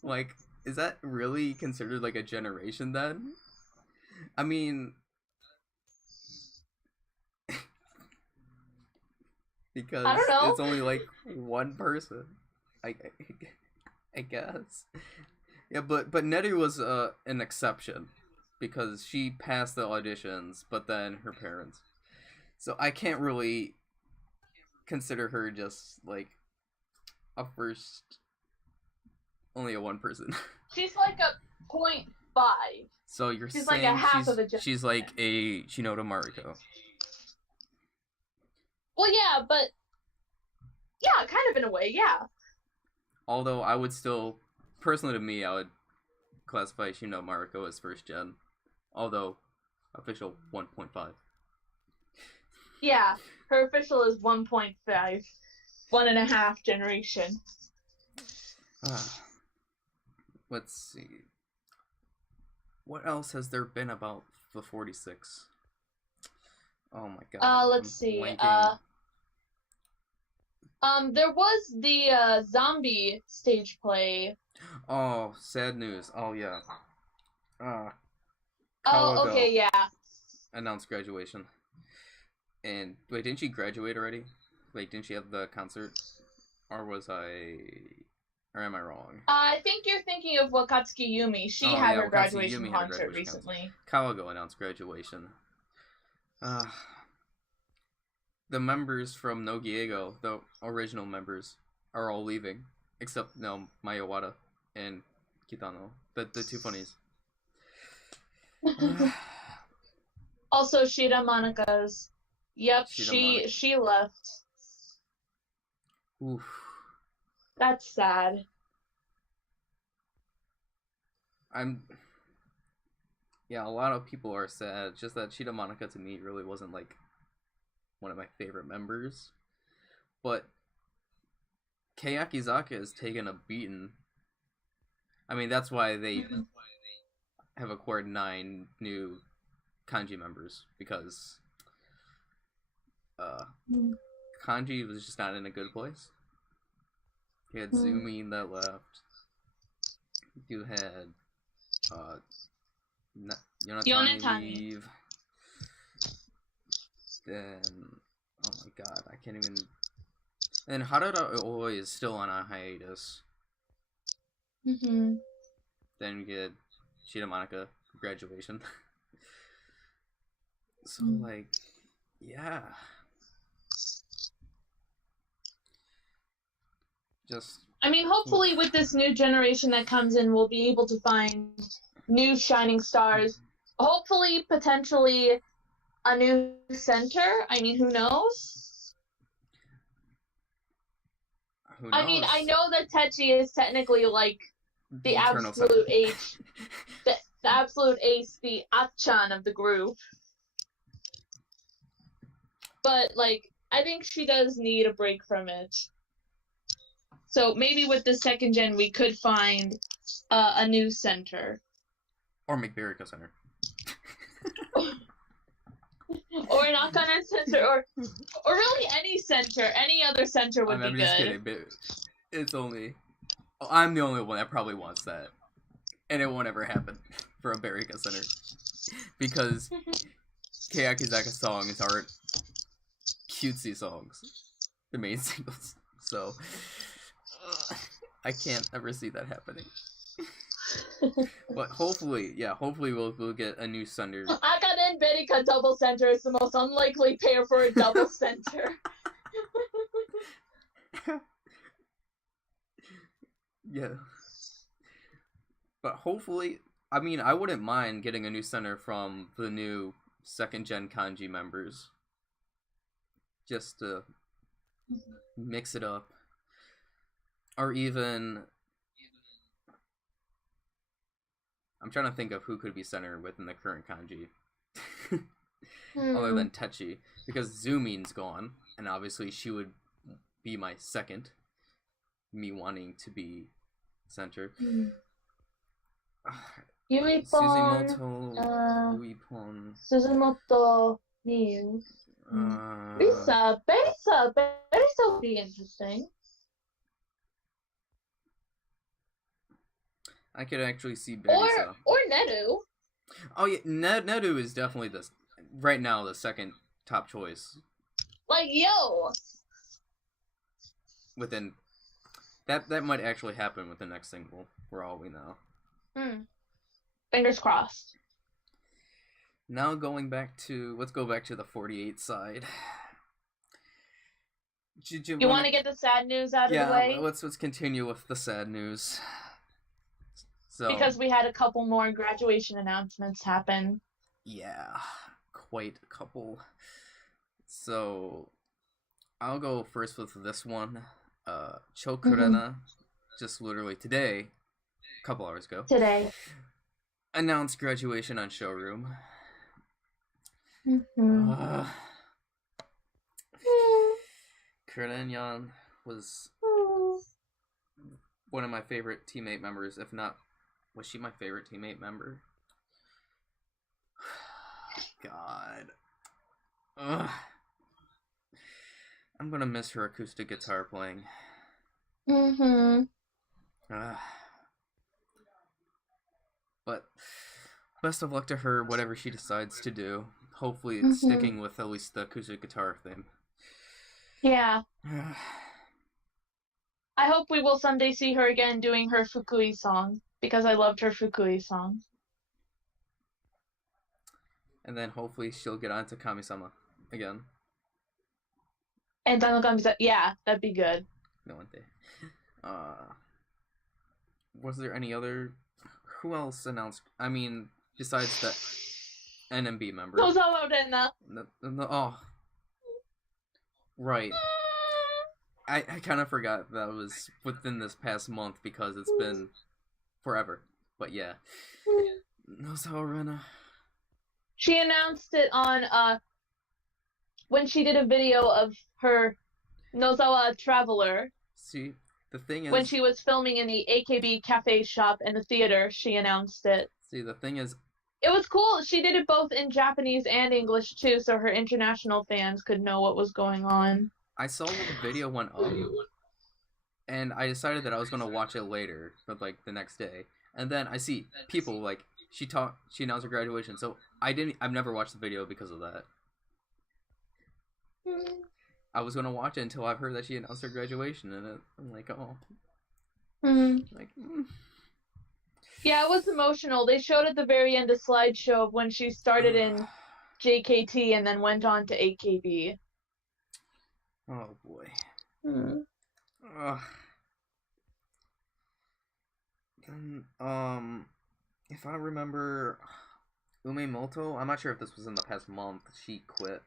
Like, is that really considered like a generation then? I mean, because I don't know. It's only like 1 person. I guess. Yeah, but Nettie was an exception because she passed the auditions, but then her parents. So I can't really consider her just like a first. Only a 1 person. She's like a 0.5. So you're she's saying like a half of a she's like a Shinoda Mariko. Well, yeah, but yeah, kind of in a way, yeah. Although I would still, personally to me, I would classify Shinoda Mariko as 1st-gen. Although official 1.5. Yeah, her official is 1.5, 1.5 generation. Let's see. What else has there been about the 46? Oh my god. Let's see. There was the zombie stage play. Oh, sad news. Oh yeah. Oh, okay, yeah. Announced graduation. And wait, didn't she graduate already? Wait, didn't she have the concert? Or am I wrong? I think you're thinking of Wakatsuki Yumi. She had her graduation concert recently. Kawago announced graduation. The members from Nogiego, the original members, are all leaving. Except, Mayawada and Kitano. The 2 funnies. Also, Shira Monica's. Yep, she left. Oof. That's sad. Yeah, a lot of people are sad. Just that Shida Monica to me really wasn't like one of my favorite members. But Keyakizaka has taken a beating. I mean, that's why they have acquired 9 new kanji members, because kanji was just not in a good place. You had Zumi that left. You had Yonatani leave. Then, oh my god, I can't even. And Harada Oi is still on a hiatus. Then you get Shida Monica graduation. So, like, yeah. Just... I mean, hopefully with this new generation that comes in, we'll be able to find new shining stars. Hopefully, potentially, a new center. I mean, who knows? Who knows? I mean, I know that Techi is technically, like, the absolute H, the absolute ace, the Achan of the group. But, like, I think she does need a break from it. So maybe with the second gen, we could find a new center. Or make Barrico Center. Or an Akane center, or really any center. Any other center would be good. I'm just kidding, but it's only... I'm the only one that probably wants that. And it won't ever happen for a Barrico Center. Because Keyakizaka songs aren't cutesy songs. The main singles. So... I can't ever see that happening. But hopefully we'll get a new center. Akane and Berika double center is the most unlikely pair for a double center. Yeah. But hopefully, I mean, I wouldn't mind getting a new center from the new second gen kanji members. Just to mix it up. Or even... I'm trying to think of who could be center within the current kanji. Other than Techi. Because Zumin's gone. And obviously she would be my second. Me wanting to be center. Suzumoto Miyu. Berisa would be interesting. I could actually see Berisa. Or Neru. Oh yeah, Neru is definitely right now the second top choice. Like, yo! Within... That might actually happen with the next single, for all we know. Fingers crossed. Now let's go back to the 48 side. You want to get the sad news out of the way? Yeah, let's continue with the sad news. So, because we had a couple more graduation announcements happen. Yeah, quite a couple. So, I'll go first with this one. Chokurena, just literally today, a couple hours ago. Today. Announced graduation on Showroom. Kurenyan was one of my favorite teammate members, if not... Was she my favorite teammate member? God. Ugh. I'm gonna miss her acoustic guitar playing. But best of luck to her, whatever she decides to do. Hopefully it's sticking with at least the acoustic guitar thing. Yeah. I hope we will someday see her again doing her Fukui song, because I loved her Fukui song. And then hopefully she'll get on to Kami-sama again. And Kami-sama, yeah, that'd be good. No one day. Was there any other... Who else announced... I mean, besides the NMB member. Nozawa Renna. Oh. Right. I kind of forgot that was within this past month because it's been forever. But yeah. Nozawa Renna. She announced it on, when she did a video of her Nozawa Traveler. See, the thing is... When she was filming in the AKB cafe shop in the theater, she announced it. See, the thing is... It was cool. She did it both in Japanese and English, too, so her international fans could know what was going on. I saw when the video went up, and I decided that I was going to watch it later, but, like, the next day. And then I see people, like, she announced her graduation, so I've never watched the video because of that. I was going to watch it until I heard that she announced her graduation, and I'm like, oh. Yeah, it was emotional. They showed at the very end a slideshow of when she started in JKT and then went on to AKB. Oh boy. Hmm. If I remember, Umemoto, I'm not sure if this was in the past month, she quit.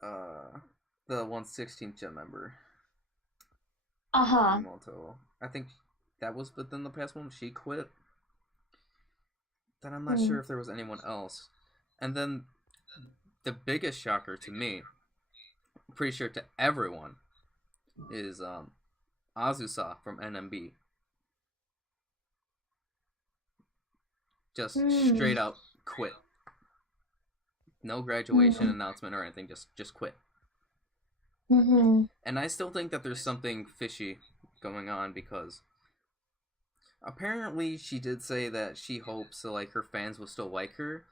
The 1/16th gen member. Yoshimotozaka. I think that was within the past month. She quit. Then I'm not sure if there was anyone else. And then the biggest shocker to me, pretty sure to everyone, is Azusa from NMB. Just straight up quit. No graduation announcement or anything. Just quit. And I still think that there's something fishy going on because apparently she did say that she hopes that, like, her fans will still like her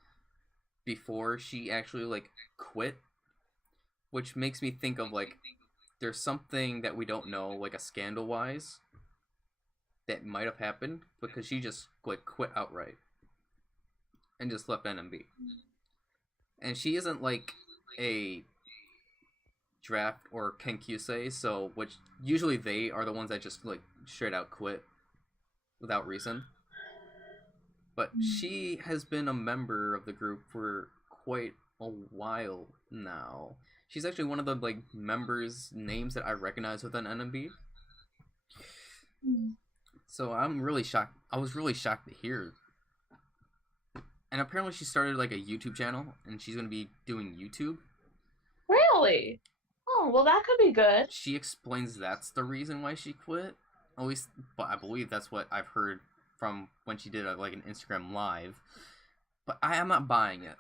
before she actually, like, quit, which makes me think of, like, there's something that we don't know, like a scandal wise, that might have happened because she just, like, quit outright and just left NMB. And she isn't like a draft or Kenkyusei, so which usually they are the ones that just, like, straight out quit without reason. But she has been a member of the group for quite a while now. She's actually one of the, like, members' names that I recognize within NMB. So I'm really shocked. I was really shocked to hear. And apparently she started, like, a YouTube channel, and she's going to be doing YouTube. Really? Oh, well, that could be good. She explains that's the reason why she quit. At least, but I believe that's what I've heard from when she did, like, an Instagram live. But I am not buying it.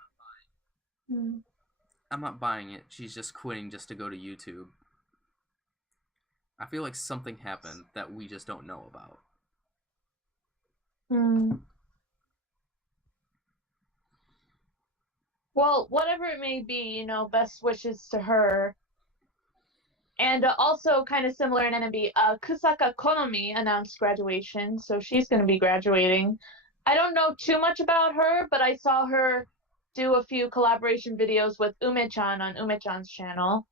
I'm not buying it. She's just quitting just to go to YouTube. I feel like something happened that we just don't know about. Well, whatever it may be, you know, best wishes to her. And also, kind of similar in NMB, Kusaka Konomi announced graduation, so she's going to be graduating. I don't know too much about her, but I saw her do a few collaboration videos with Ume-chan on Ume-chan's channel.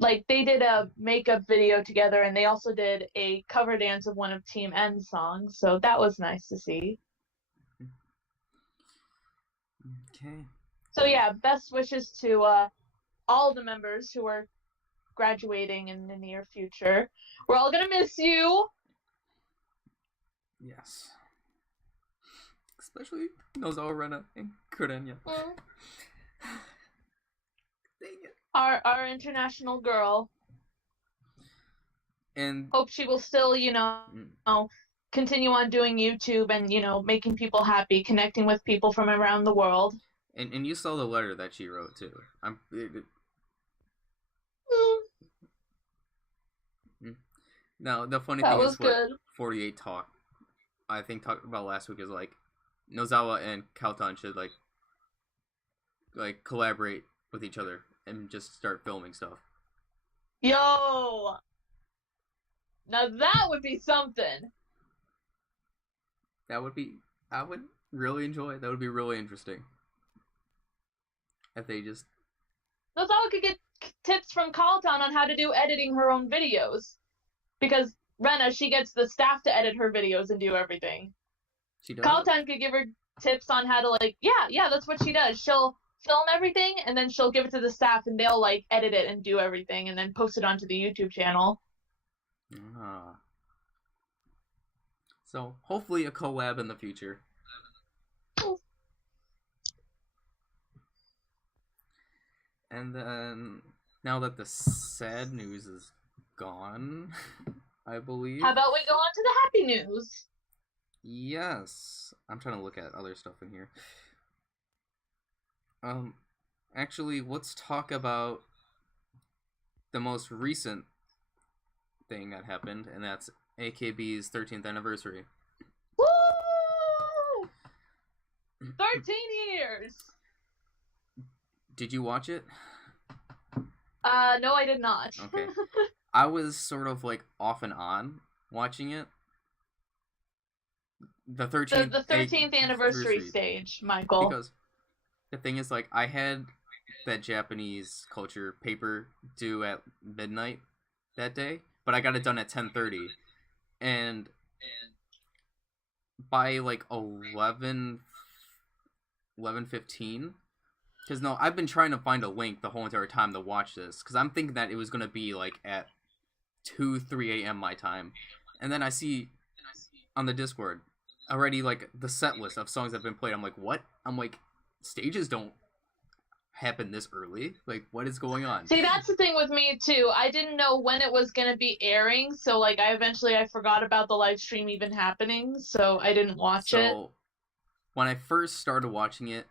Like, they did a makeup video together, and they also did a cover dance of one of Team N's songs, so that was nice to see. Okay. So yeah, best wishes to all the members who are graduating in the near future. We're all gonna miss you. Yes. Especially Nozawa Rena and Kurenya. Dang it. Our international girl. And hope she will still, you know, continue on doing YouTube and, you know, making people happy, connecting with people from around the world. And you saw the letter that she wrote too. Now the funny thing is what 48 talked about last week is, like, Nozawa and Kautan should like collaborate with each other and just start filming stuff. Yo, now that would be something. I would really enjoy it. That would be really interesting. If they just... Nozawa could get tips from Kautan on how to do editing her own videos. Because Rena, she gets the staff to edit her videos and do everything. She does. Kautan could give her tips on how to, like, yeah, that's what she does. She'll film everything, and then she'll give it to the staff, and they'll, like, edit it and do everything, and then post it onto the YouTube channel. So, hopefully a collab in the future. And then, now that the sad news is gone, I believe... How about we go on to the happy news? Yes. I'm trying to look at other stuff in here. Actually, let's talk about the most recent thing that happened, and that's AKB's 13th anniversary. Woo! 13 years! Did you watch it? No, I did not. Okay. I was sort of, like, off and on watching it. The 13th, the 13th anniversary stage, Michael. Because the thing is, like, I had that Japanese culture paper due at midnight that day, but I got it done at 10:30, and by like 11:15. Because no, I've been trying to find a link the whole entire time to watch this, because I'm thinking that it was gonna be like at 2, 3 a.m. my time, and then I see on the Discord already like the set list of songs that have been played. I'm like, what? I'm like, stages don't happen this early. Like, what is going on? See, that's the thing with me too. I didn't know when it was gonna be airing, so like I forgot about the live stream even happening, so I didn't watch it. So when I first started watching it,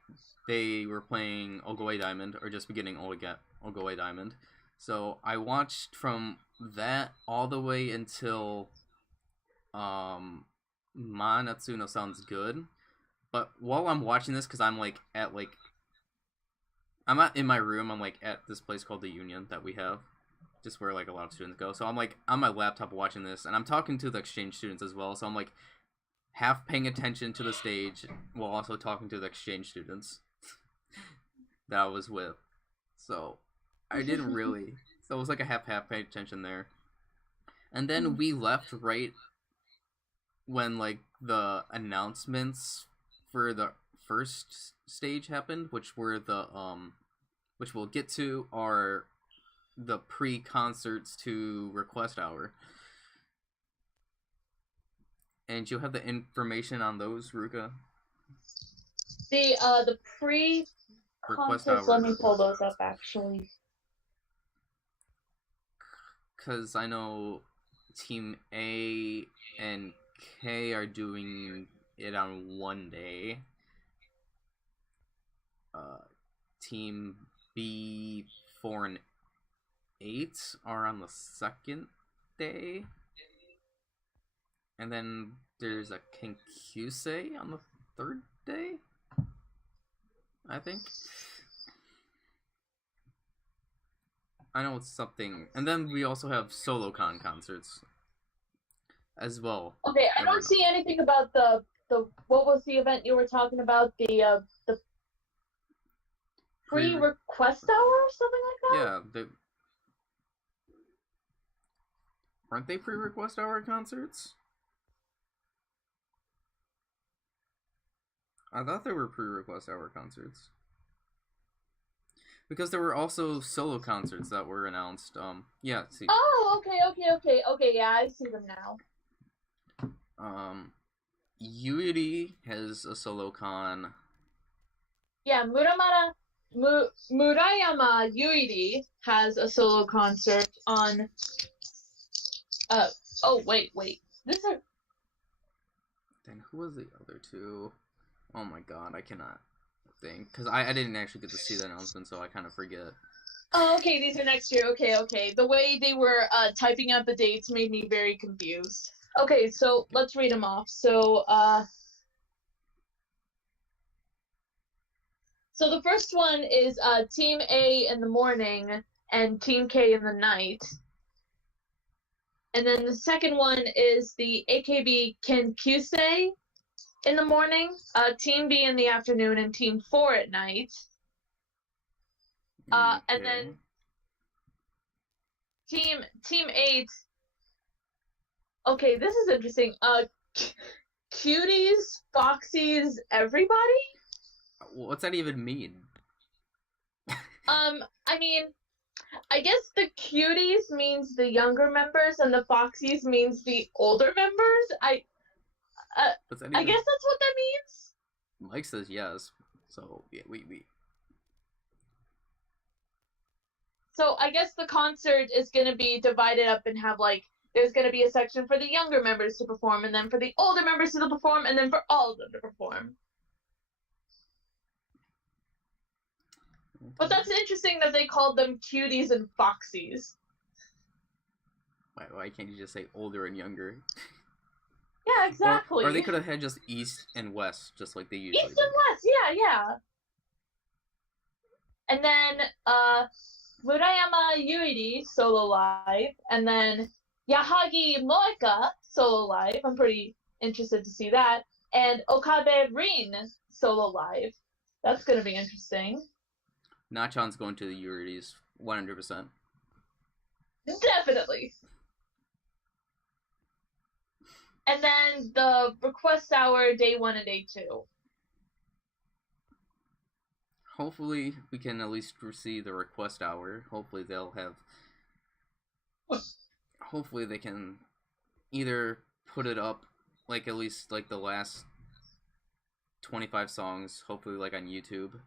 they were playing Ogoe Diamond, or just beginning Ogoe Diamond. So I watched from that all the way until Ma Natsuno Sounds Good. But while I'm watching this, because I'm like at like I'm not in my room, I'm like at this place called the Union that we have, just where like a lot of students go. So I'm like on my laptop watching this, and I'm talking to the exchange students as well. So I'm like half paying attention to the stage while also talking to the exchange students that I was with. So I didn't really. So it was like a half paying attention there. And then we left right when like the announcements for the first stage happened, which were the which we'll get to, are the pre-concerts to request hour. And you'll have the information on those, Ruka? The pre-concerts, let me pull those up actually. Because I know Team A and K are doing it on one day. Team B, 4, and 8 are on the second day. And then there's a Kenkyusei on the third day, I think. I know it's something. And then we also have SoloCon concerts as well. Okay, I don't see anything about the what was the event you were talking about? The pre-request hour or something like that? Yeah, aren't they pre-request hour concerts? I thought they were pre-request hour concerts. Because there were also solo concerts that were announced. Yeah, see. Oh, okay, yeah, I see them now. Yuri has a solo con. Yeah, Murayama Yuri has a solo concert on oh wait. This are Then who was the other two? Oh my god, I cannot think. Because I didn't actually get to see the announcement, so I kind of forget. Oh, okay, these are next year. Okay. The way they were typing out the dates made me very confused. Okay, so let's read them off. So the first one is Team A in the morning and Team K in the night. And then the second one is the AKB Kenkyusei in the morning, Team B in the afternoon, and Team 4 at night. Okay. And then Team 8. Okay, this is interesting. Cuties, Foxies, everybody? What's that even mean? I mean, I guess the cuties means the younger members, and the Foxies means the older members. I guess that's what that means. Mike says yes, so yeah, we. So I guess the concert is gonna be divided up and have like there's gonna be a section for the younger members to perform, and then for the older members to perform, and then for all of them to perform. But that's interesting that they called them cuties and foxies. Why can't you just say older and younger? Yeah, exactly. Or they could have had just East and West, just like they usually East and West, yeah. And then Murayama Yuri solo live, and then Yahagi Moeka solo live. I'm pretty interested to see that. And Okabe Rin solo live. That's gonna be interesting. Nachon's going to the Yuri's 100%. Definitely. And then the request hour, day 1 and day 2. Hopefully, we can at least receive the request hour. Hopefully, they'll have. Hopefully, they can either put it up, like at least like the last 25 songs. Hopefully, like on YouTube.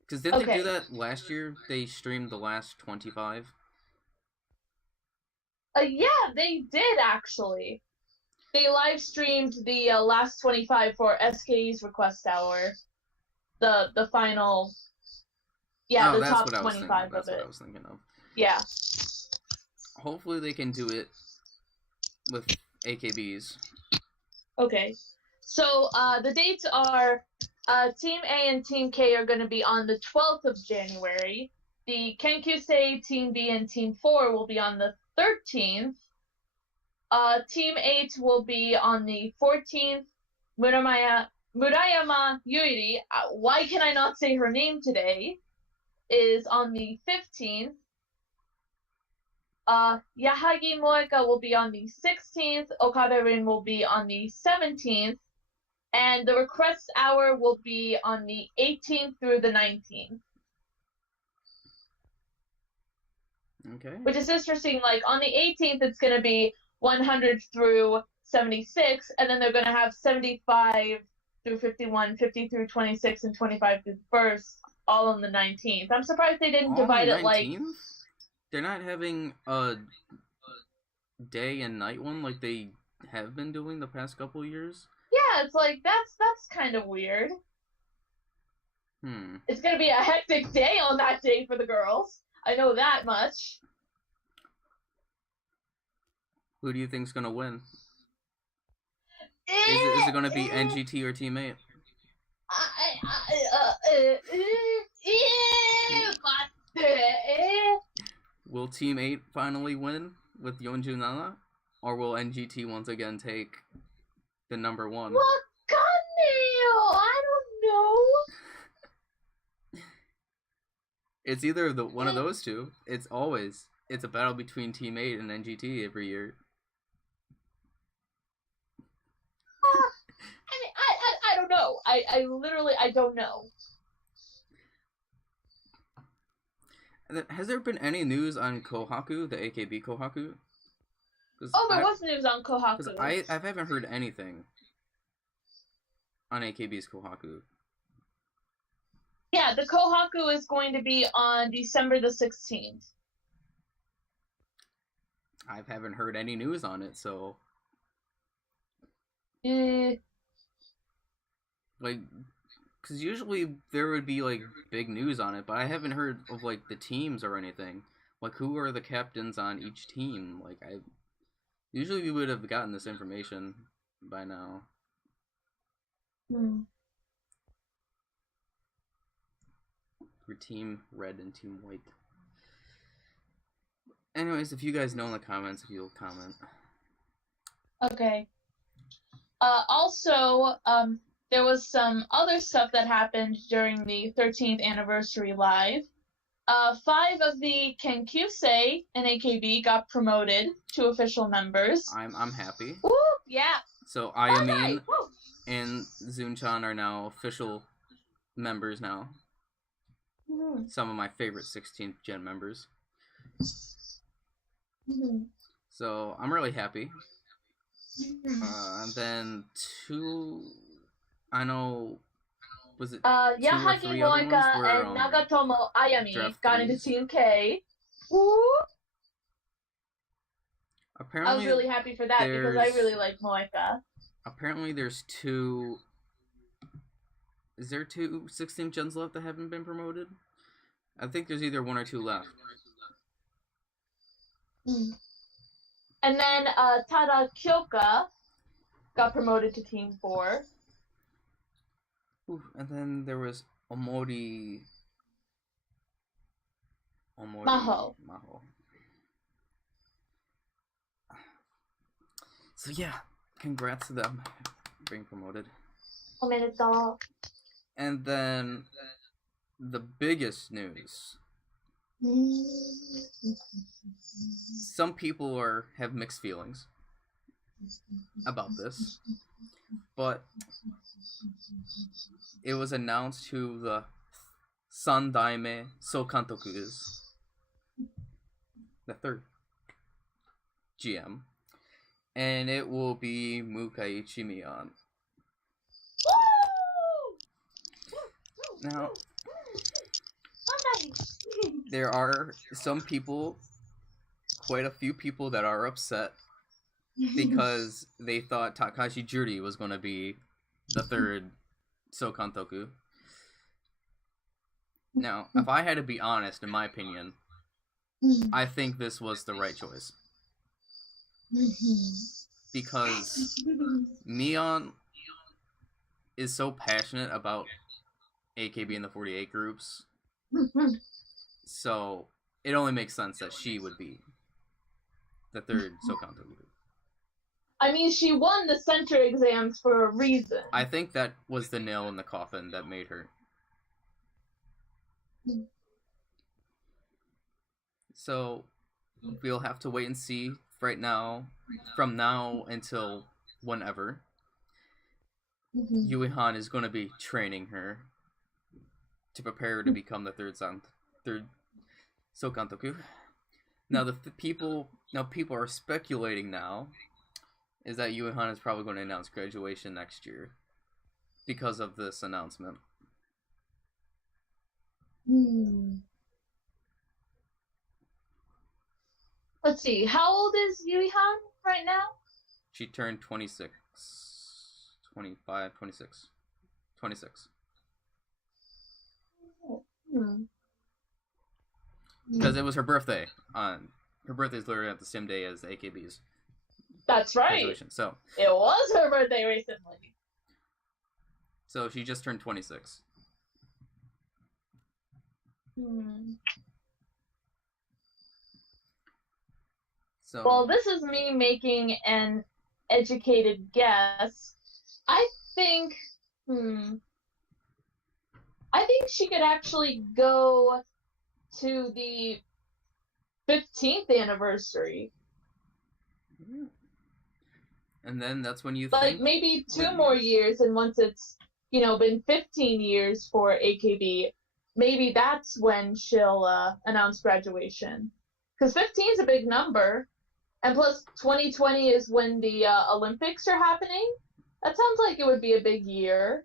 Because didn't they do that last year? They streamed the last 25. Yeah, they did actually. They live streamed the last 25 for SKE's request hour. The final. Yeah, the top 25 That's of it. what I was thinking of. Yeah. Hopefully they can do it with AKBs. Okay. So the dates are Team A and Team K are going to be on the 12th of January. The Kenkyusei, Team B, and Team 4 will be on the 13th. Team 8 will be on the 14th. Murayama Yuri, why can I not say her name today, is on the 15th. Yahagi Moeka will be on the 16th. Okada Rin will be on the 17th. And the request hour will be on the 18th through the 19th. Okay. Which is interesting. Like, on the 18th, it's going to be 100 through 76, and then they're going to have 75 through 51, 50 through 26, and 25 through the 1st, all on the 19th. I'm surprised they didn't divide it like... They're not having a day and night one like they have been doing the past couple years? Yeah, it's like, that's kind of weird. It's going to be a hectic day on that day for the girls. I know that much. Who do you think's going to win? Is it going to be NGT or Team 8? Will Team 8 finally win with Yeonju Nana? Or will NGT once again take the number 1? I don't know. It's either one of those two. It's a battle between Team 8 and NGT every year. I don't know. I literally don't know. Has there been any news on Kohaku, the AKB Kohaku? Oh, there was news on Kohaku. Because I haven't heard anything on AKB's Kohaku. Yeah, the Kohaku is going to be on December the 16th. I haven't heard any news on it, so... Like, because usually there would be, like, big news on it, but I haven't heard of, like, the teams or anything. Like, who are the captains on each team? Like, usually we would have gotten this information by now. For Team Red and Team White. Anyways, if you guys know in the comments, if you'll comment. Okay. Also, there was some other stuff that happened during the 13th anniversary live. 5 of the Kenkyusei and AKB got promoted to official members. I'm happy. Woo! Yeah. So Ayamin and Zunchan are now official members now. Some of my favorite 16th gen members. So I'm really happy. And then 2, I know, was it Yahagi Moeka and Nagatomo Ayami got into Team K. Woo! Apparently, I was really happy for that because I really like Moeka. Apparently there's 2... Is there 2 16th gens left that haven't been promoted? I think there's either 1 or 2 left. And then Tada Kyoka got promoted to Team 4. And then there was Omori Maho. So yeah, congrats to them being promoted. Omedetou. And then the biggest news. Some people have mixed feelings about this, but it was announced who the Sandaime Sokantoku is. The third GM. And it will be Mukaichi Mion. Now, there are some people, quite a few people, that are upset because they thought Takashi Juri was going to be the third Sokantoku. Now, if I had to be honest, in my opinion, I think this was the right choice. Because Mion is so passionate about AKB and the 48 groups, so it only makes sense that she would be the third Sokantoku. I mean, she won the center exams for a reason. I think that was the nail in the coffin that made her. So we'll have to wait and see right now, from now until whenever. Yui Han is going to be training her to prepare her to become the third Sokantoku. Now people are speculating now is that Yui Han is probably going to announce graduation next year because of this announcement. Let's see. How old is Yui Han right now? She turned 26. 25, 26. 26. Because it was her birthday. Her birthday's literally at the same day as AKB's. That's right. Graduation. So it was her birthday recently. So she just turned 26. So, well, this is me making an educated guess. I think she could actually go to the 15th anniversary. And then that's when you think maybe 2 more years, and once it's, been 15 years for AKB, maybe that's when she'll announce graduation. Because 15 is a big number. And plus, 2020 is when the Olympics are happening. That sounds like it would be a big year.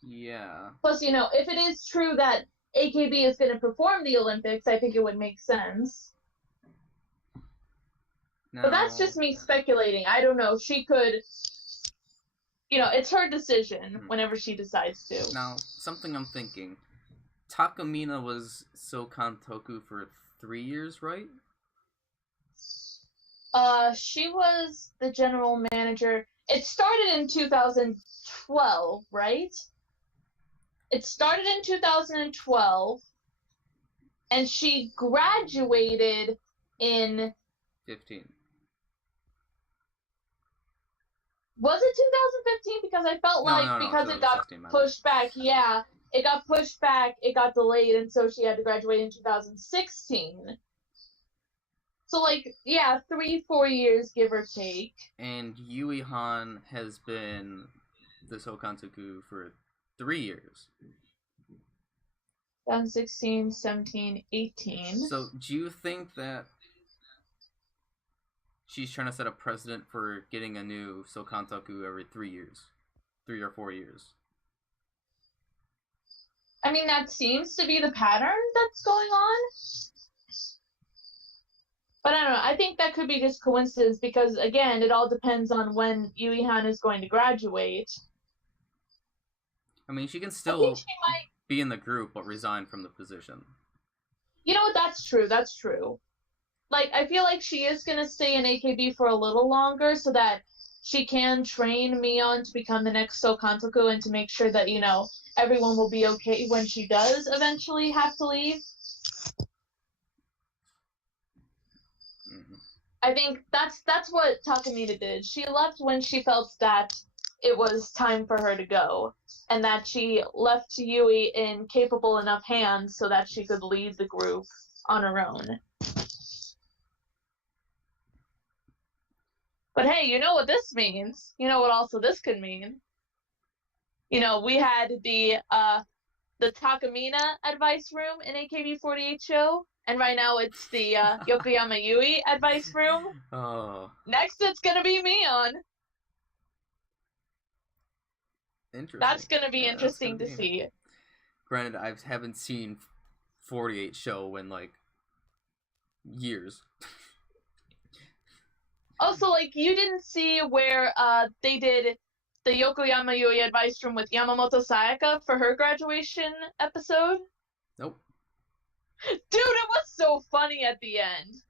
Yeah. Plus, if it is true that AKB is going to perform the Olympics, I think it would make sense. No. But that's just me speculating. I don't know. She could, it's her decision whenever she decides to. Now, something I'm thinking. Takamina was Sokantoku for 3 years, right? She was the general manager. It started in 2012, right? It started in 2012, and she graduated in 15. Was it 2015? Because I felt because it got pushed back. Yeah, it got pushed back. It got delayed, and so she had to graduate in 2016. So, 3-4 years, give or take. And Yui Han has been the Sokantoku for 3 years. 2016, 17, 18. So, do you think that she's trying to set a precedent for getting a new Sokantoku every 3 years? 3 or 4 years? I mean, that seems to be the pattern that's going on. But I don't know. I think that could be just coincidence because, again, it all depends on when Yui Han is going to graduate. I mean, she can still be in the group but resign from the position. You know what? That's true. That's true. I feel like she is going to stay in AKB for a little longer so that she can train Mion to become the next Sokantoku and to make sure that, everyone will be okay when she does eventually have to leave. I think that's what Takamina did. She left when she felt that it was time for her to go, and that she left Yui in capable enough hands so that she could lead the group on her own. But hey, you know what this means? You know what also this could mean? You know, we had the Takamina advice room in AKB48 show, and right now it's the Yokoyama Yui advice room. Oh. Next, it's gonna be Mion. Interesting. That's gonna be interesting to see. Granted, I haven't seen 48 show in like years. Also, like, you didn't see where they did the Yokoyama Yui advice room with Yamamoto Sayaka for her graduation episode? Nope. Dude, it was so funny at the end.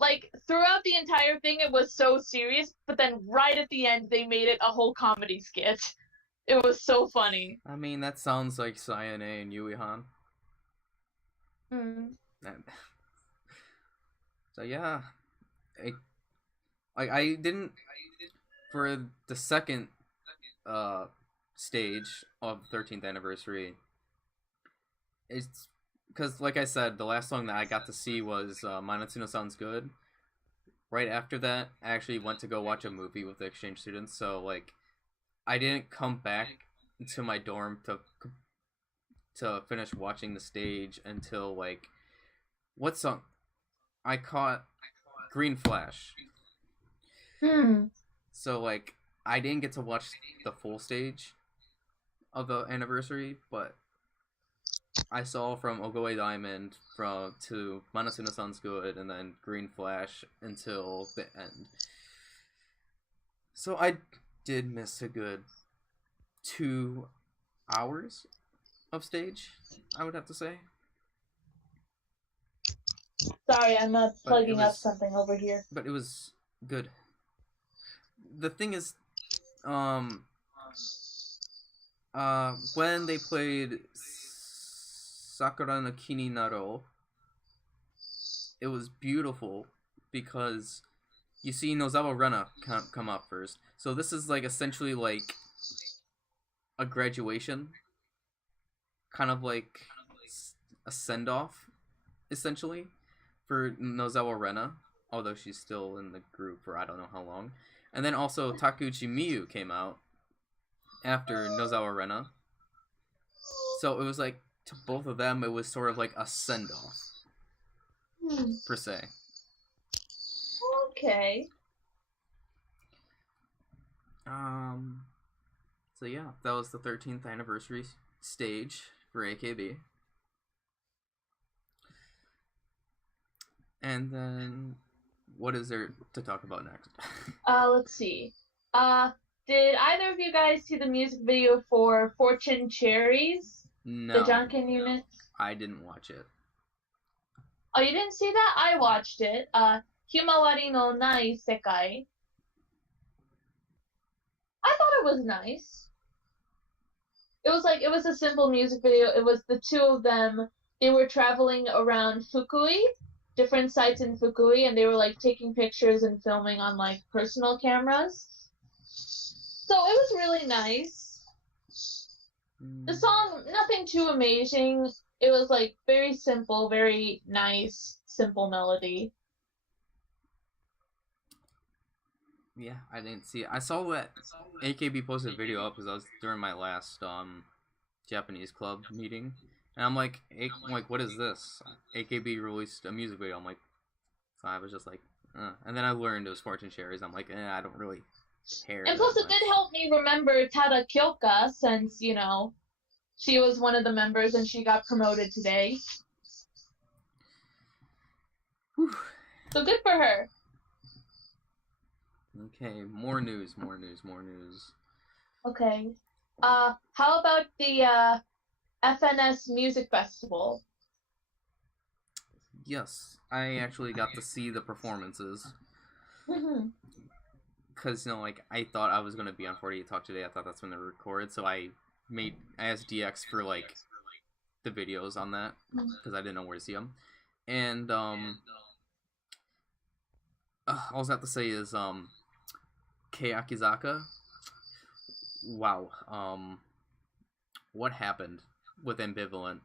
Like, throughout the entire thing, it was so serious, but then right at the end, they made it a whole comedy skit. It was so funny. I mean, that sounds like Sayane and Yui-han. So yeah, I didn't for the second stage of 13th anniversary. It's because, like I said, the last song that I got to see was Manatsuno Sounds Good. Right after that, I actually went to go watch a movie with the exchange students, so like I didn't come back to my dorm to finish watching the stage until like what song? I caught Green Flash. So like I didn't get to watch the full stage of the anniversary, but I saw from Ogoe Diamond to Manasuna Sounds Good and then Green Flash until the end. So I did miss a good 2 hours of stage, I would have to say. Sorry, I'm plugging up something over here. But it was good. The thing is, when they played Sakura no Kini Naro, it was beautiful because you see Nozawa Rena come up first. So this is like essentially like a graduation, kind of like a send-off, essentially, for Nozawa Rena, although she's still in the group for I don't know how long. And then also Takeuchi Miyu came out after Nozawa Rena. So it was like, to both of them, it was sort of like a send-off, per se. Okay. So yeah, that was the 13th anniversary stage for AKB. And then, what is there to talk about next? Let's see. Did either of you guys see the music video for Fortune Cherries? No. The Junkin unit? I didn't watch it. Oh, you didn't see that? I watched it. Himawari no Nai Sekai. I thought it was nice. It was a simple music video. It was the two of them. They were traveling around Fukui, different sites in Fukui, and they were like taking pictures and filming on like personal cameras. So it was really nice. The song, nothing too amazing. It was like very simple, very nice, simple melody. Yeah, I didn't see it. I saw that AKB posted a video up because I was during my last Japanese club meeting, and I'm like, what is this? AKB released a music video. I'm like, so I was just like, and then I learned it was Fortune Cherries. I'm like, I don't really care. And plus, it did help me remember Tada Kyoka since she was one of the members and she got promoted today. Whew. So good for her. Okay, more news. Okay. How about the FNS Music Festival? Yes, I actually got to see the performances. Because, I thought I was going to be on 48 Talk today. I thought that's when they record, so I asked DX for, the videos on that, because I didn't know where to see them. And, all I have to say is, Kei Akizaka wow. What happened with Ambivalent?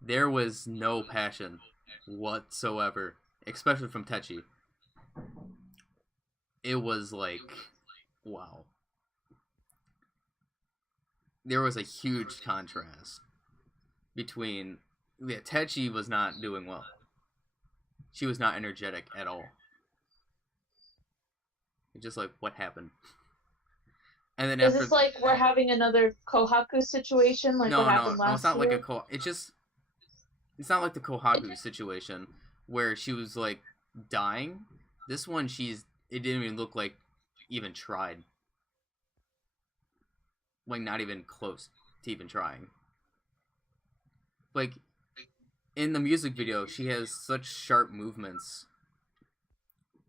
There was no passion whatsoever, especially from Techi. It was like, wow. There was a huge contrast between, yeah, Techi was not doing well. She was not energetic at all. Just like, what happened? And then Is this like we're having another Kohaku situation, like what happened last year? No, it's not like it's not like the Kohaku situation where she was like dying. This one, it didn't even look like even tried. Like, not even close to even trying. Like, in the music video, she has such sharp movements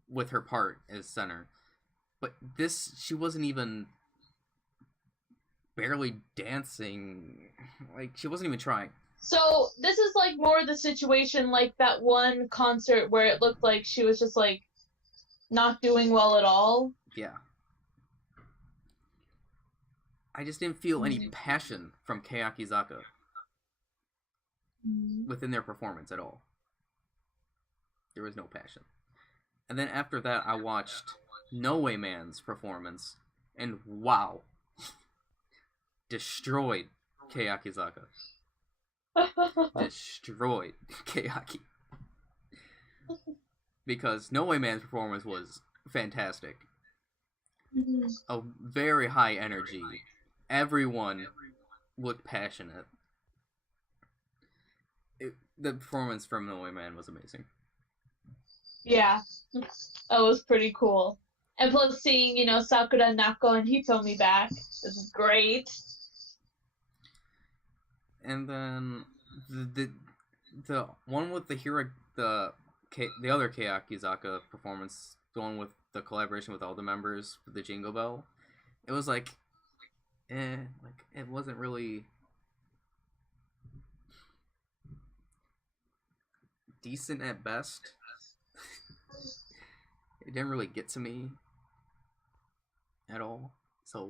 with her part as center. But this, she wasn't even barely dancing. Like, she wasn't even trying. So this is like more the situation like that one concert where it looked like she was just like not doing well at all. Yeah. I just didn't feel any passion from Keyakizaka within their performance at all. There was no passion. And then after that, I watched No Way Man's performance, and wow. Destroyed Keyakizaka. Destroyed Keyaki. Because No Way Man's performance was fantastic. A very high energy. Everyone looked passionate. The performance from No Way Man was amazing. Yeah, that was pretty cool. And plus seeing, Sakura, Nako, and Hitomi back, this is great. And then the one with the other Keyakizaka performance, the one with the collaboration with all the members with the Jingle Bell, it was like, like it wasn't really decent at best. It didn't really get to me at all. So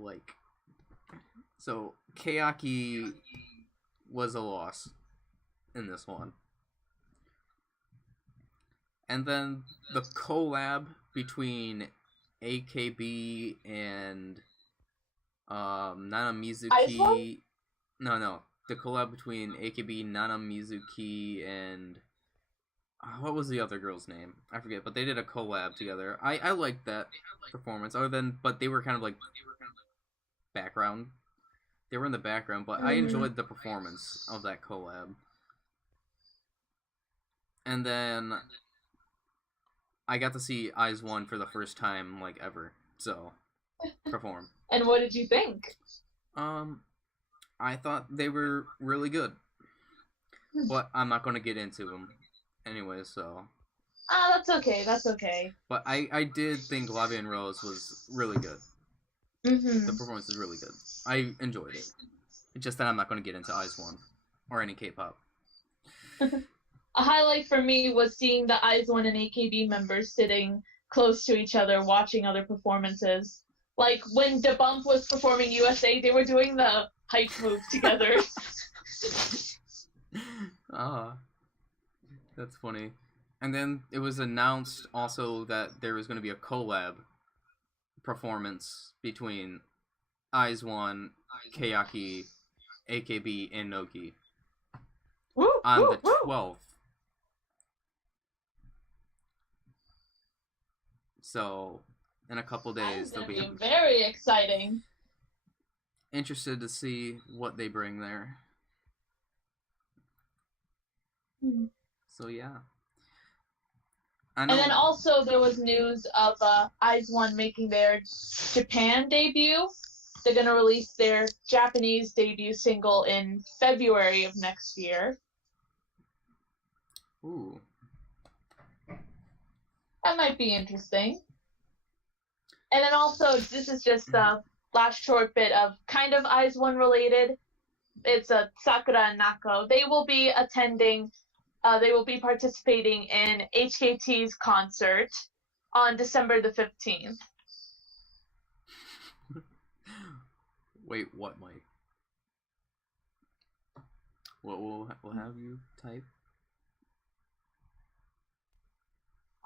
Keyaki was a loss in this one. And then the collab between AKB and Nana Mizuki. No. The collab between AKB, Nana Mizuki, and what was the other girl's name? I forget, but they did a collab together. I liked that performance. But they were kind of like background. They were in the background, but I enjoyed the performance of that collab. And then I got to see Eyes One for the first time, like, ever. So, perform. And what did you think? I thought they were really good. But I'm not going to get into them anyway, so... that's okay. But I did think Lavia and Rose was really good. Mm-hmm. The performance is really good. I enjoyed it. It's just that I'm not going to get into Eyes One or any K-pop. A highlight for me was seeing the Eyes One and AKB members sitting close to each other, watching other performances. Like when Da Bump was performing USA, they were doing the hype move together. That's funny. And then it was announced also that there was going to be a collab performance between Eyes One, Keyaki, AKB, and Noki on the 12th. So, in a couple days, they'll be very exciting. Interested to see what they bring there. So, yeah. And then also there was news of Eyes One making their Japan debut. They're going to release their Japanese debut single in February of next year. Ooh. That might be interesting. And then also, this is just the last short bit of kind of Eyes One related. It's Sakura and Nako. They will be participating in HKT's concert on December the 15th. Wait, what, Mike? What will have you type?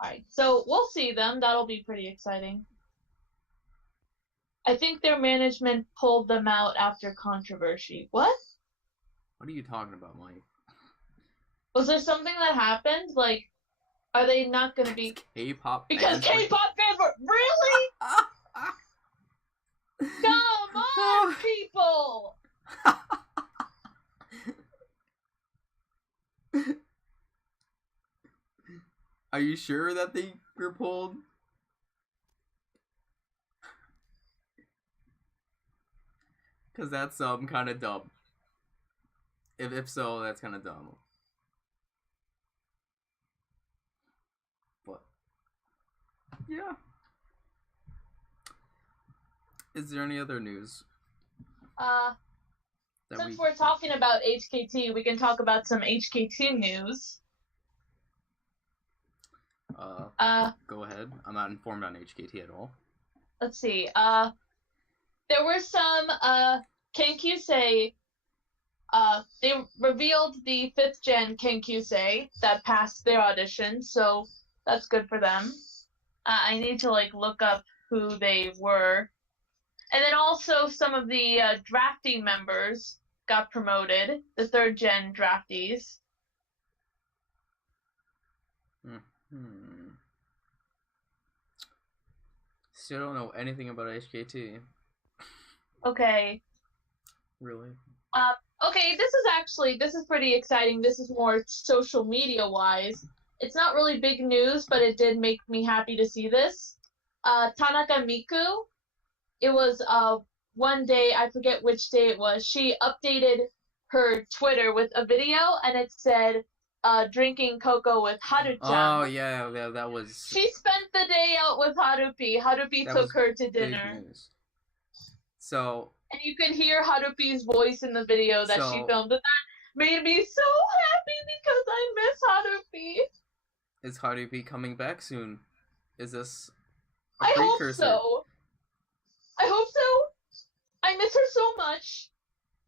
Alright, so we'll see them. That'll be pretty exciting. I think their management pulled them out after controversy. What? What are you talking about, Mike? Was there something that happened? Like, are they not going to be... K-pop Because K-pop fans were... Really? Come on, people! Are you sure that they were pulled? Because that's kind of dumb. If so, that's kind of dumb. But yeah. Is there any other news? Since we're talking about HKT, we can talk about some HKT news. Go ahead. I'm not informed on HKT at all. Let's see. There were some Kenkyusei. They revealed the 5th gen Kenkyusei that passed their audition, so that's good for them. I need to look up who they were. And then also some of the drafting members got promoted, the 3rd gen draftees. Still don't know anything about HKT. Okay. Really? Okay, this is pretty exciting. This is more social media wise. It's not really big news, but it did make me happy to see this. Tanaka Miku, it was one day, I forget which day it was, she updated her Twitter with a video, and it said, drinking cocoa with Haru-chan. Oh, yeah, that was... She spent the day out with Harupi. Harupi took her to dinner. Big news. So... And you could hear Harupi's voice in the video that she filmed, and that made me so happy because I miss Harupi. Is Harupi coming back soon? Is this a precursor? I hope so. I miss her so much.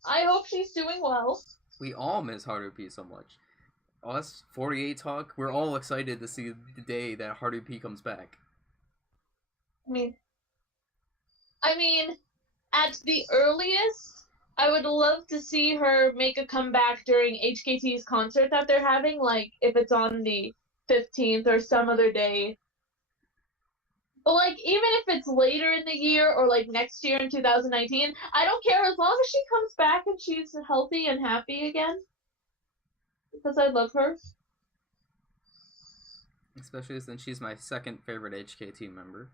I hope she's doing well. We all miss Harupi so much. Us 48 Talk, we're all excited to see the day that Harupi comes back. I mean, at the earliest, I would love to see her make a comeback during HKT's concert that they're having, like if it's on the 15th or some other day. But even if it's later in the year or next year in 2019, I don't care as long as she comes back and she's healthy and happy again. Because I love her. Especially since she's my second favorite HKT member.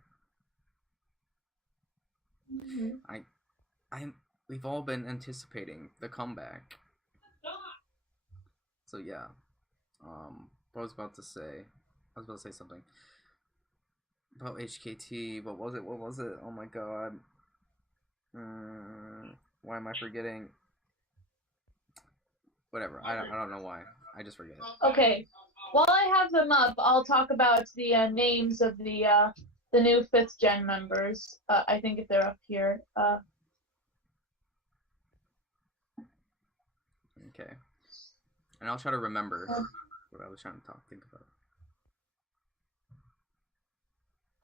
Mm-hmm. We've all been anticipating the comeback. So yeah. What I was about to say something about HKT. What was it? Oh my god. Why am I forgetting? Whatever. I don't know why. I just forget. Okay. While I have them up, I'll talk about the names of the new 5th gen members. I think if they're up here. Okay. And I'll try to remember what I was trying to think about.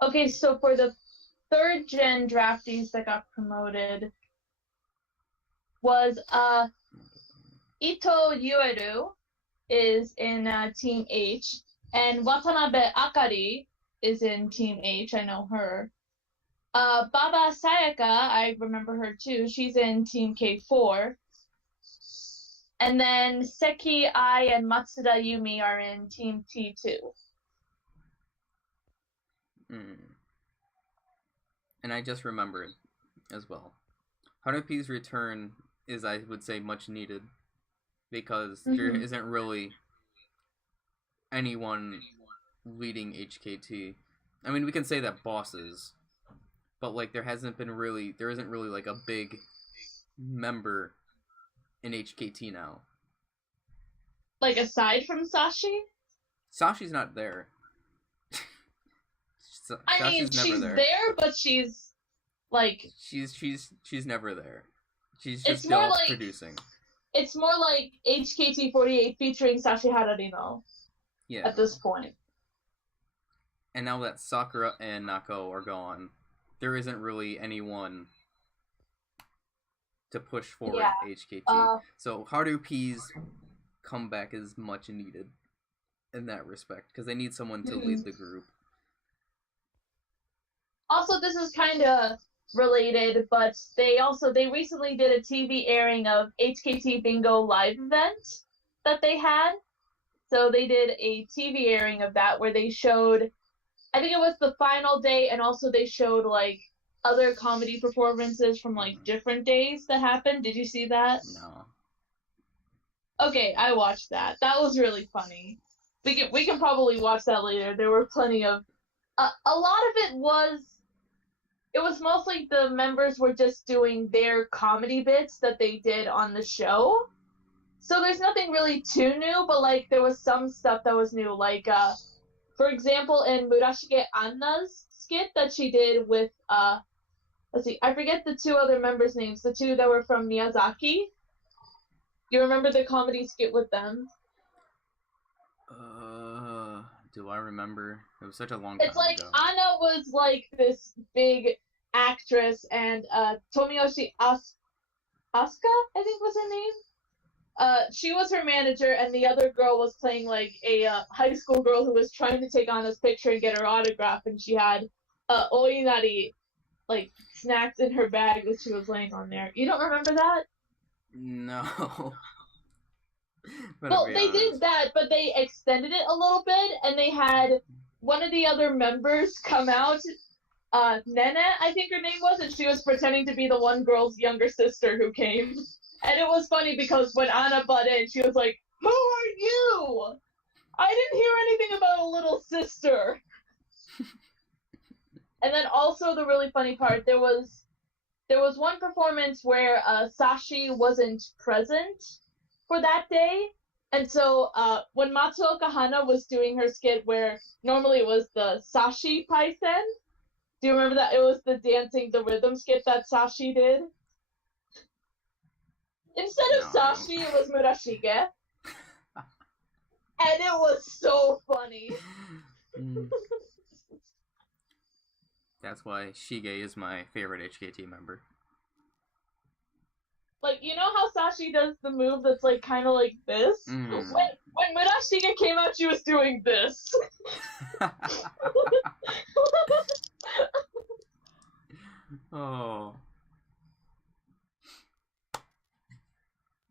Okay, so for the 3rd gen draftees that got promoted was Ito Yueru is in Team H, and Watanabe Akari is in Team H. I know her. Baba Sayaka, I remember her too. She's in Team K4. And then Seki Ai and Matsuda Yumi are in Team T2. And I just remembered as well. Harupi's return is, I would say, much needed. Because there isn't really anyone leading HKT. I mean, we can say that bosses, but there isn't really a big member in HKT now. Aside from Sashi? Sashi's not there. I mean, she's there, but she's she's never there. She's just It's more still like producing. it's more like HKT48 featuring Sashi Hararino. Yeah. At this point. And now that Sakura and Nako are gone, there isn't really anyone to push forward HKT. So Haru P's comeback is much needed in that respect because they need someone to lead the group. Also, this is kind of related, but they recently did a TV airing of HKT Bingo live event that they had. So they did a TV airing of that where they showed, I think it was the final day, and also they showed like other comedy performances from like different days that happened. Did you see that? No. Okay, I watched that. That was really funny. We can probably watch that later. There were plenty of a lot of it was mostly the members were just doing their comedy bits that they did on the show. So there's nothing really too new, but like there was some stuff that was new. Like for example, in Murashige Anna's skit that she did with let's see, I forget the two other members' names, the two that were from Miyazaki. You remember the comedy skit with them? Do I remember? It was such a long time ago. It's like Anna was like this big actress, and Tomiyoshi Asuka, I think was her name. She was her manager, and the other girl was playing like a high school girl who was trying to take Anna's picture and get her autograph, and she had oinari, like snacks in her bag that she was laying on there. You don't remember that? No. Well, they did that, but they extended it a little bit, and they had one of the other members come out. Nene, I think her name was, and she was pretending to be the one girl's younger sister who came. And it was funny because when Anna butt in, she was like, "Who are you? I didn't hear anything about a little sister." And then also the really funny part, there was one performance where Sashi wasn't present for that day. And so when Matsuoka Hana was doing her skit where normally it was the Sashi Paisen, do you remember that? It was the dancing, the rhythm skit that Sashi did. Instead of Sashi, it was Murashige. And it was so funny. That's why Shige is my favorite HKT member. Like, you know how Sashi does the move that's like kind of like this? When Murashige came out, she was doing this. Oh.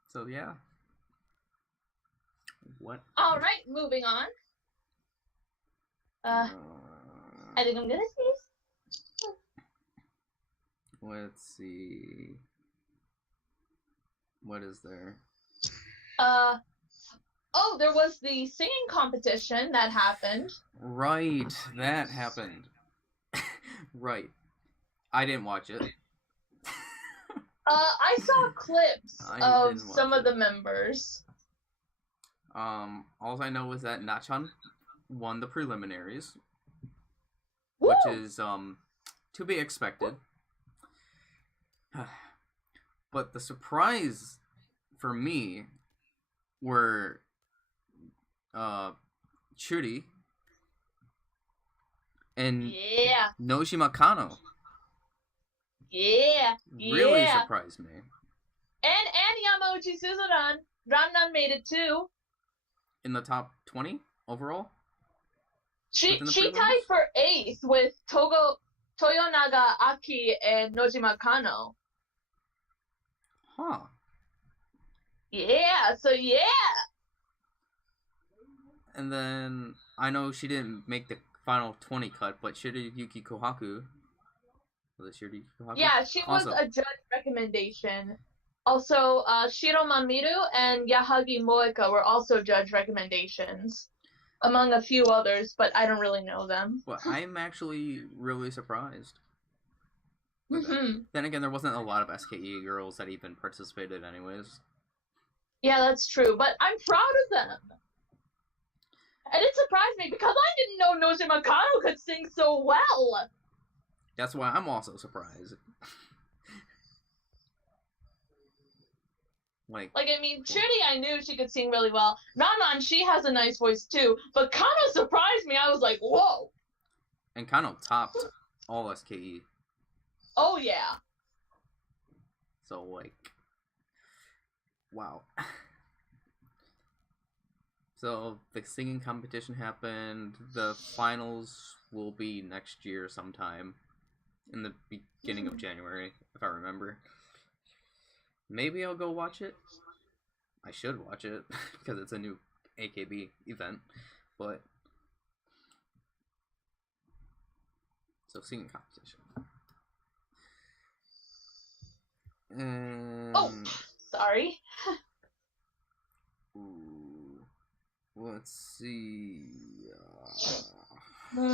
So yeah. What? All right, moving on. I think I'm gonna sneeze. Let's see. What is there? Oh, there was the singing competition that happened. Right, that happened. Right. I didn't watch it. I saw clips of some of the members. All I know is that Nachan won the preliminaries. Woo! Which is, to be expected. But the surprise for me were, Churi and Noshima Kano. Yeah. Really surprised me. And Yamauchi Suzuran. Rannan made it too. In the top 20 overall? She tied for 8th with Toyonaga Aki and Nojima Kano. Huh. Yeah, so yeah. And then, I know she didn't make the final 20 cut, but Shiryuki Kohaku. Was it Shiryuki Kohaku? Yeah, she was a judge recommendation. Also, Shiro Mamiru and Yahagi Moeka were also judge recommendations. Among a few others, but I don't really know them. Well, I'm actually really surprised. Mm-hmm. Then again, there wasn't a lot of SKE girls that even participated anyways. Yeah, that's true, but I'm proud of them. And it surprised me because I didn't know Nojima Kano could sing so well. That's why I'm also surprised. Like, I mean, Trudy, I knew she could sing really well. Nanan, she has a nice voice too, but Kano surprised me. I was like, whoa. And Kano topped all SKE. Oh, yeah. So, like, wow. So, the singing competition happened. The finals will be next year sometime. In the beginning of January, if I remember. Maybe I'll go watch it. I should watch it, because it's a new AKB event. But, so, singing competition. Oh, sorry. Ooh, let's see. The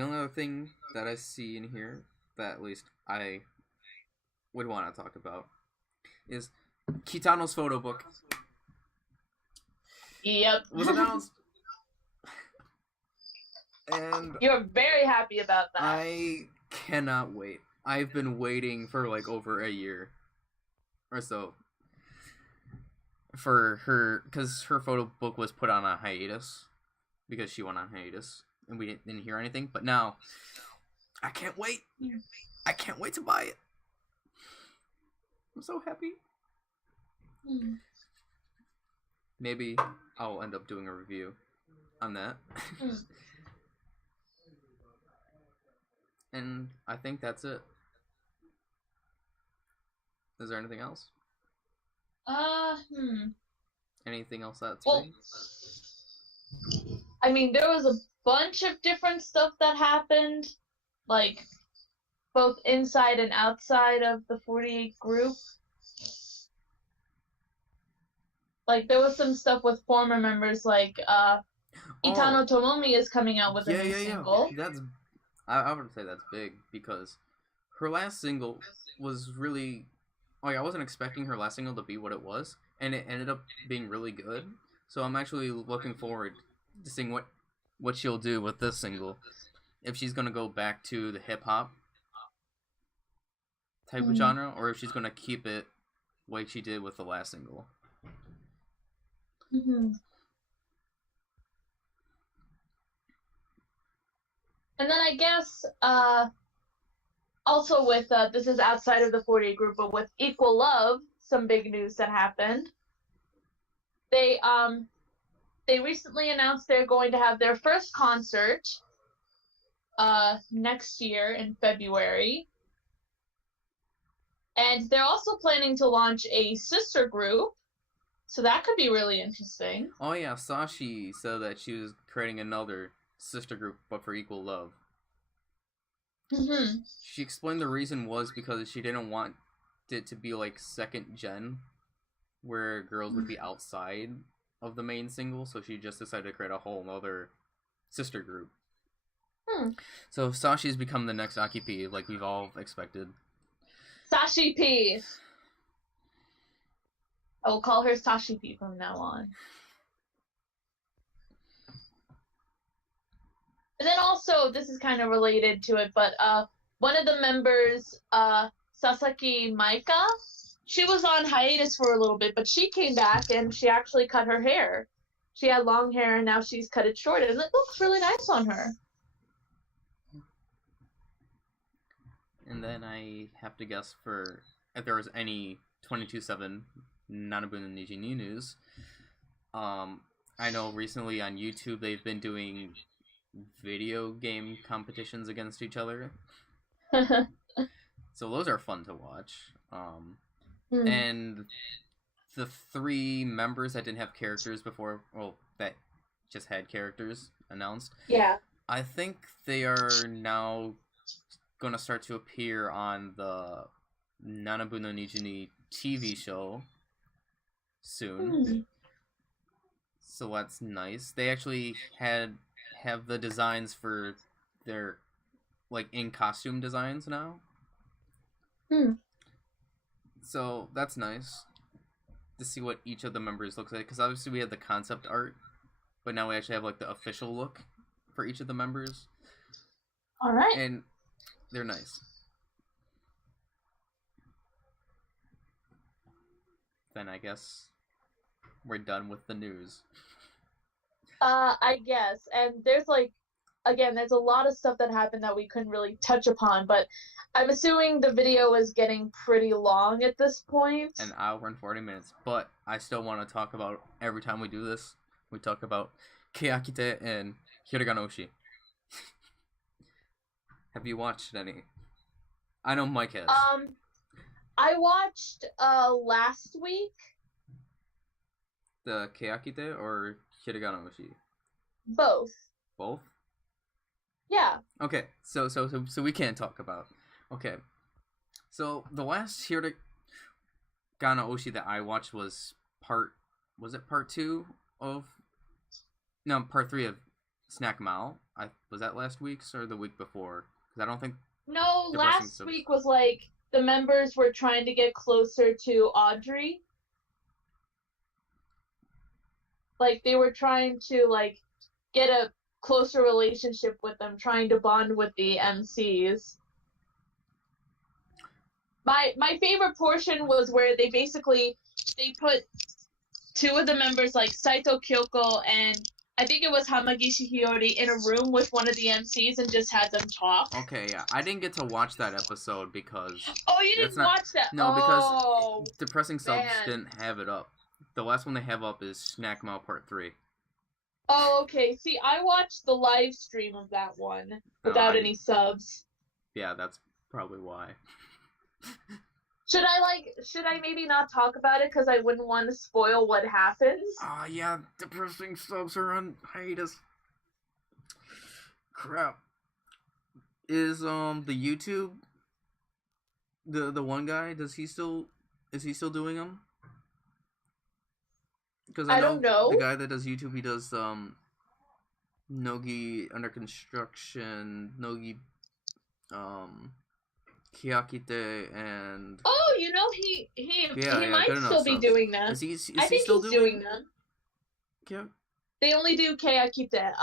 only other thing that I see in here that at least I would want to talk about is Kitano's photo book. Yep. Was announced. And you're very happy about that. I cannot wait. I've been waiting for like over a year or so for her, because her photo book was put on a hiatus because she went on hiatus and we didn't hear anything. But now I can't wait. I can't wait to buy it. I'm so happy. Maybe I'll end up doing a review on that. And I think that's it. Is there anything else? Anything else that's big? I mean, there was a bunch of different stuff that happened, like, both inside and outside of the 48 group. Like, there was some stuff with former members, like, Itano Tomomi is coming out with a new single. That's, I would say that's big, because her last single was really, like, I wasn't expecting her last single to be what it was, and it ended up being really good. So I'm actually looking forward to seeing what she'll do with this single. If she's gonna go back to the hip hop type of genre, or if she's gonna keep it like she did with the last single. And then I guess also with this is outside of the 48 group, but with Equal Love, some big news that happened. They recently announced they're going to have their first concert next year in February. And they're also planning to launch a sister group, so that could be really interesting. Oh yeah, Sashi said that she was creating another sister group, but for Equal Love. She explained the reason was because she didn't want it to be like second gen, where girls would be outside of the main single, so she just decided to create a whole other sister group. So Sashi's become the next Aki, like we've all expected. Sashi P. I will call her Sashi P from now on. And then also, this is kind of related to it, but one of the members, Sasaki Maika, she was on hiatus for a little bit, but she came back and she actually cut her hair. She had long hair and now she's cut it short, and it looks really nice on her. And then I have to guess for if there was any 22/7 Nanabu no Niji Ni news. I know recently on YouTube they've been doing video game competitions against each other. So those are fun to watch. And the 3 members that didn't have characters before, well, that just had characters announced. Yeah. I think they are now going to start to appear on the Nanabu no Niji Ni TV show soon. So that's nice. They actually have the designs for their like in costume designs now. So that's nice to see what each of the members looks like, because obviously we had the concept art, but now we actually have like the official look for each of the members. All right. And they're nice. then I guess we're done with the news. I guess. And there's like, again, there's a lot of stuff that happened that we couldn't really touch upon, but I'm assuming the video is getting pretty long at this point. An hour and 40 minutes. But I still want to talk about, every time we do this, we talk about Keyakite and Hiraganoshi. Have you watched any? I know Mike has. I watched last week. The Keyakite or Hiraganoshi? Both. Both? Yeah. Okay, so we can't talk about. Okay, so the last Hiraganoshi that I watched was part 2 of? No, part 3 of Snack Mao. Was that last week's or the week before? Because I don't think. No, last week was like the members were trying to get closer to Audrey. Like they were trying to like get a closer relationship with them, trying to bond with the MCs. My favorite portion was where they put 2 of the members, like Saito Kyoko and I think it was Hamagishi Hiyori, in a room with one of the MCs and just had them talk. Okay, yeah. I didn't get to watch that episode because... Oh, you didn't watch that? No, because Depressing Subs didn't have it up. The last one they have up is Snack Mao Part 3. Oh, okay. See, I watched the live stream of that one without any subs. Yeah, that's probably why. Should I maybe not talk about it because I wouldn't want to spoil what happens? Yeah, Depressing Subs are on hiatus. Crap. Is the YouTube the one guy, is he still doing them? Because I don't know. The guy that does YouTube, he does Nogi Under Construction, Nogi Kiyakite, and... Oh, he might still be doing them. Is he I think still he's doing them. Yeah. They only do Kiyakite.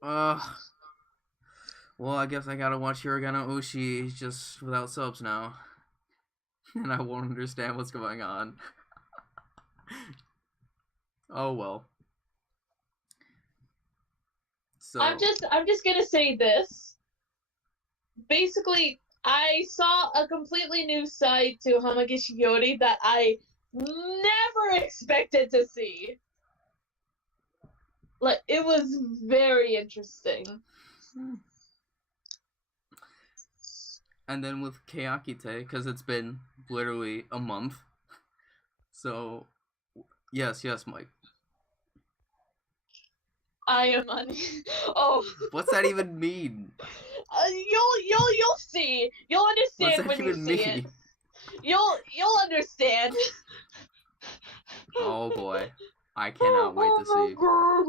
Well, I guess I gotta watch Hiraganoshi just without subs now. And I won't understand what's going on. Oh well. So I'm just gonna say this. Basically, I saw a completely new side to Hamagishi Hiyori that I never expected to see. Like, it was very interesting. And then with Keyakite, because it's been literally a month. So, yes, Mike. I am Oh. What's that even mean? You'll see. You'll understand when you see it. You'll understand. Oh boy, I cannot wait to see. God.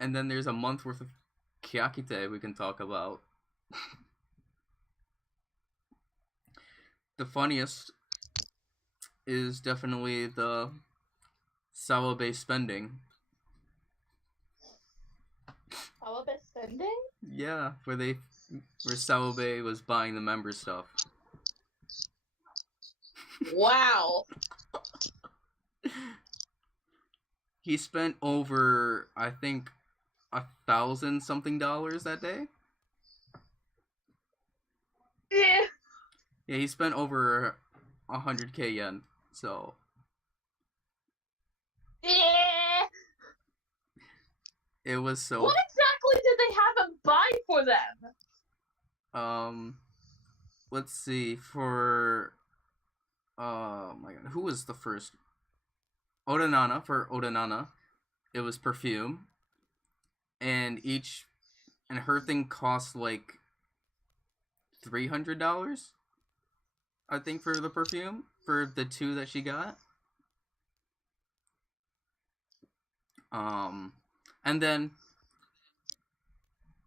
And then there's a month worth of Keyakite we can talk about. The funniest is definitely the Sawabe spending. Sawabe spending? Yeah, where Sawabe was buying the member stuff. Wow. He spent over, I think, $1,000-something that day. Yeah. Yeah, he spent over 100k yen. So. Yeah. It was so. What exactly did they have him buy for them? Let's see. For. Oh my god, who was the first? Odanana. For Odanana, it was perfume, and her thing cost like $300, I think, for the perfume, for the 2 that she got. And then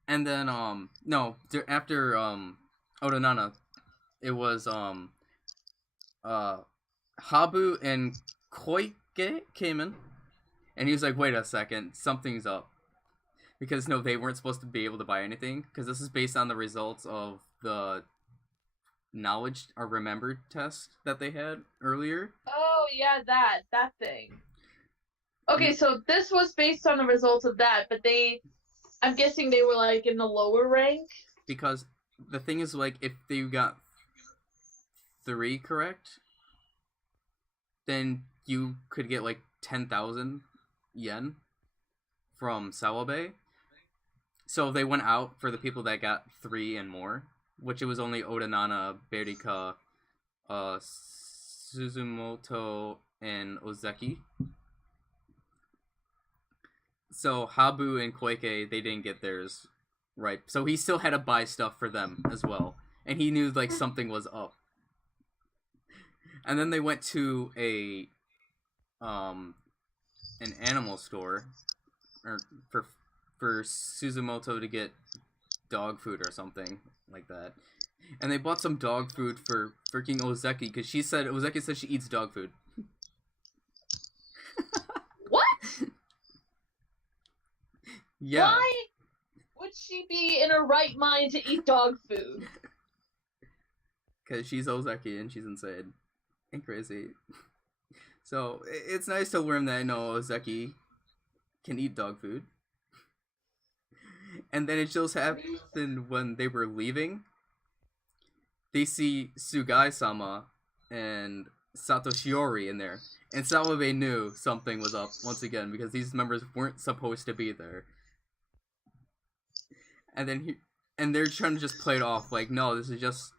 no, after Odanana, it was Habu and Koike came in, and he was like, wait a second, something's up. Because, no, they weren't supposed to be able to buy anything, because this is based on the results of the knowledge or remember test that they had earlier. Oh yeah, that thing. Okay, so this was based on the results of that, but I'm guessing they were like in the lower rank. Because the thing is, like, if they got 3 correct, then you could get like 10,000 yen from Sawabe. So they went out for the people that got 3 and more, which it was only Odanana, Berika, Suzumoto, and Ozeki. So Habu and Koike, they didn't get theirs right. So he still had to buy stuff for them as well. And he knew like something was up. And then they went to an animal store or for Suzumoto to get dog food or something like that. And they bought some dog food for freaking Ozeki because Ozeki said she eats dog food. What? Yeah. Why would she be in her right mind to eat dog food? Because she's Ozeki and she's insane and crazy. So it's nice to learn that Ozeki can eat dog food. And then it just happened when they were leaving. They see Sugai-sama and Satoshiori in there. And Sawabe knew something was up once again because these members weren't supposed to be there. And then they're trying to just play it off like, no, this is just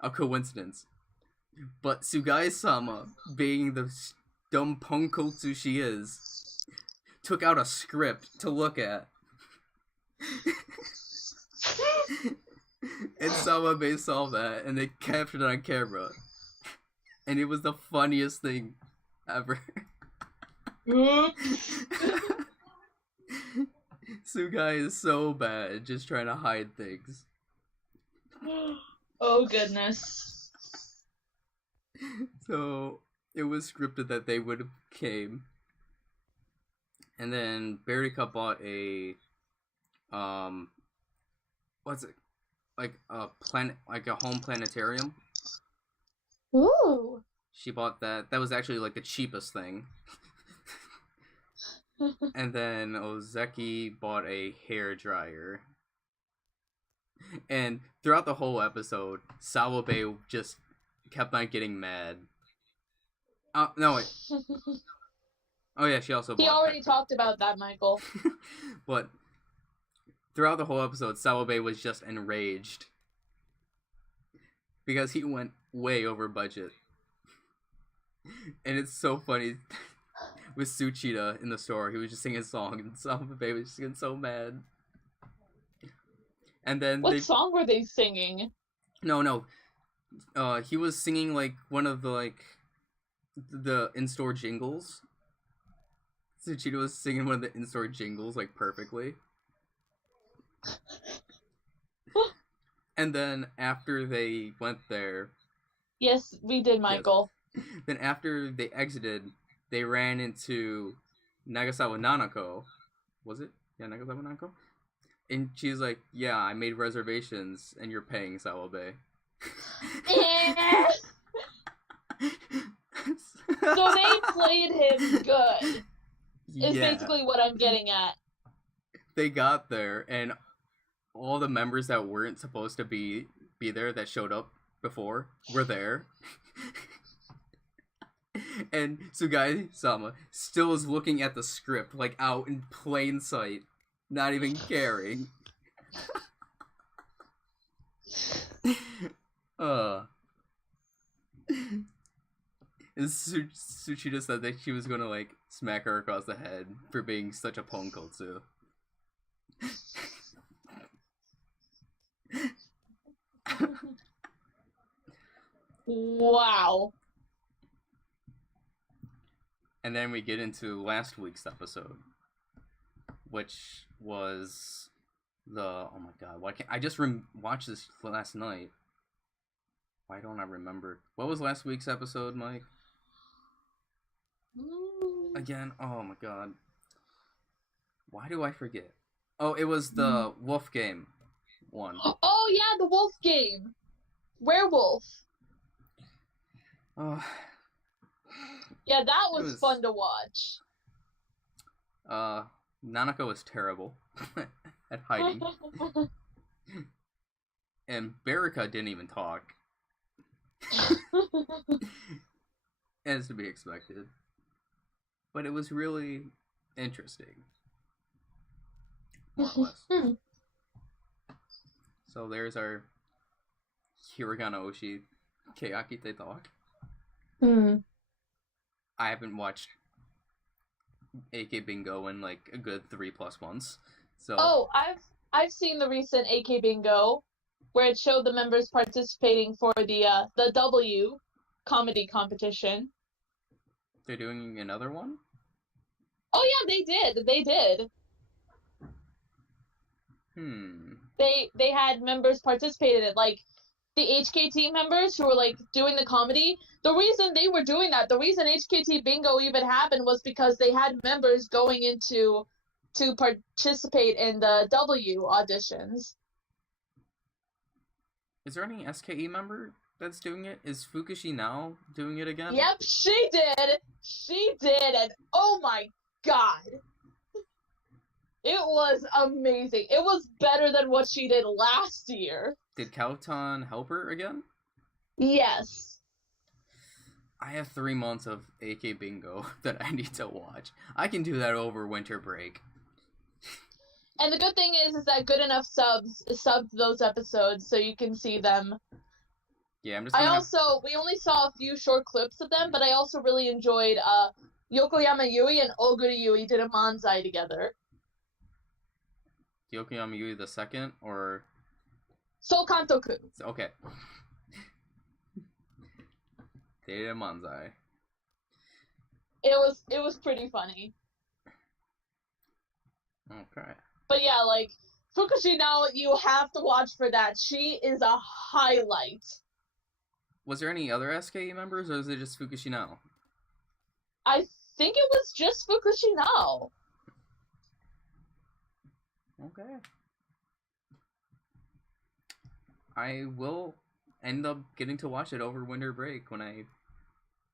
a coincidence. But Sugai-sama, being the dumb punkotsu she is, took out a script to look at. And Sawabe saw that, and they captured it on camera. And it was the funniest thing ever. Sugai is so bad, just trying to hide things. Oh, goodness. So, it was scripted that they would have came. And then Berika bought a, what's it? Like a home planetarium. Ooh. She bought that. That was actually like the cheapest thing. And then Ozeki bought a hair dryer. And throughout the whole episode, Sawabe just kept on getting mad. No, wait. Oh yeah, she also bought He already talked about that, Michael. But throughout the whole episode, Sawabe was just enraged. Because he went way over budget. And it's so funny. With Tsuchida in the store, he was just singing a song, and Sawabe was just getting so mad. And then what song were they singing? No. He was singing like one of the in-store jingles. Tsuchida was singing one of the in-store jingles like perfectly. And then after they went there, yes, we did, Michael. Yes. Then after they exited, they ran into Nagasawa Nanako. Was it? Yeah, Nagasawa Nanako? And she's like, yeah, I made reservations, and you're paying, Sawabe. So they played him good. Is Yeah. basically what I'm getting at. They got there, and all the members that weren't supposed to be there that showed up before were there. And Sugai-sama still is looking at the script, like, out in plain sight, not even caring. And Tsuchida said that she was gonna, like, smack her across the head for being such a ponkotsu. Wow. And then we get into last week's episode, which was oh my god, why can't I just watched this last night? Why don't I remember? What was last week's episode, Mike? Again, oh my god. Why do I forget? Oh, it was the Wolf Game one. Oh yeah, the Wolf Game. Werewolf. Oh, Yeah, that was fun to watch. Nanako was terrible at hiding. And Baraka didn't even talk. As to be expected. But it was really interesting. More or less. So there's our Hiragana Oshi Keyakite talk. I haven't watched AK Bingo in like a good 3+ months. So oh, I've seen the recent AK Bingo where it showed the members participating for the W comedy competition. They're doing another one? Oh yeah, they did. They had members participate in it, like the HKT members who were like doing the comedy. The reason they were doing that, the reason HKT Bingo even happened was because they had members going into to participate in the W auditions. Is there any SKE member that's doing it? Is Fukushi now doing it again? Yep, she did. She did, and oh my god. It was amazing. It was better than what she did last year. Did Kauton help her again? Yes. I have 3 months of AK Bingo that I need to watch. I can do that over winter break. And the good thing is that Good Enough subbed those episodes so you can see them. Yeah, I'm just we only saw a few short clips of them, but I also really enjoyed Yokoyama Yui and Oguri Yui did a manzai together. Yokoyama Yui the second, or Sol Kantoku. Okay. They did a manzai. It was pretty funny. Okay. But yeah, like Fukushi now you have to watch for that. She is a highlight. Was there any other SKE members, or was it just Fukushi now? I think it was just Fukushi now. Okay. I will end up getting to watch it over winter break when I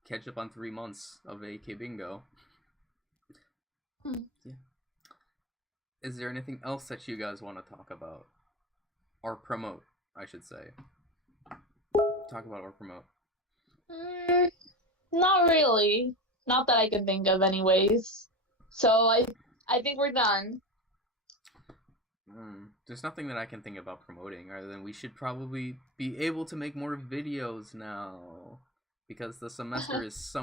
catch up on 3 months of AK Bingo. Yeah. Is there anything else that you guys want to talk about? Or promote, I should say. Talk about or promote. Not really. Not that I can think of anyways. So I think we're done. There's nothing that I can think about promoting other than we should probably be able to make more videos now. Because the semester is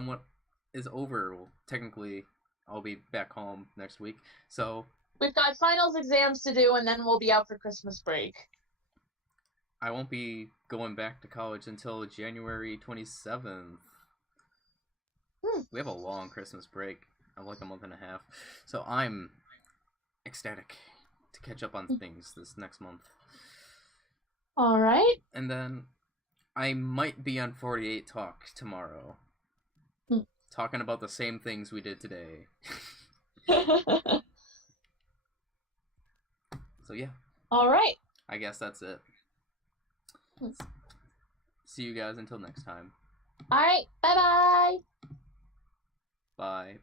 over. Well, technically, I'll be back home next week. So we've got finals exams to do, and then we'll be out for Christmas break. I won't be going back to college until January 27th. We have a long Christmas break of like a month and a half. So I'm ecstatic to catch up on things this next month. Alright. And then I might be on 48 Talk tomorrow. Talking about the same things we did today. So yeah. Alright. I guess that's it. See you guys until next time. Alright, bye-bye. Bye.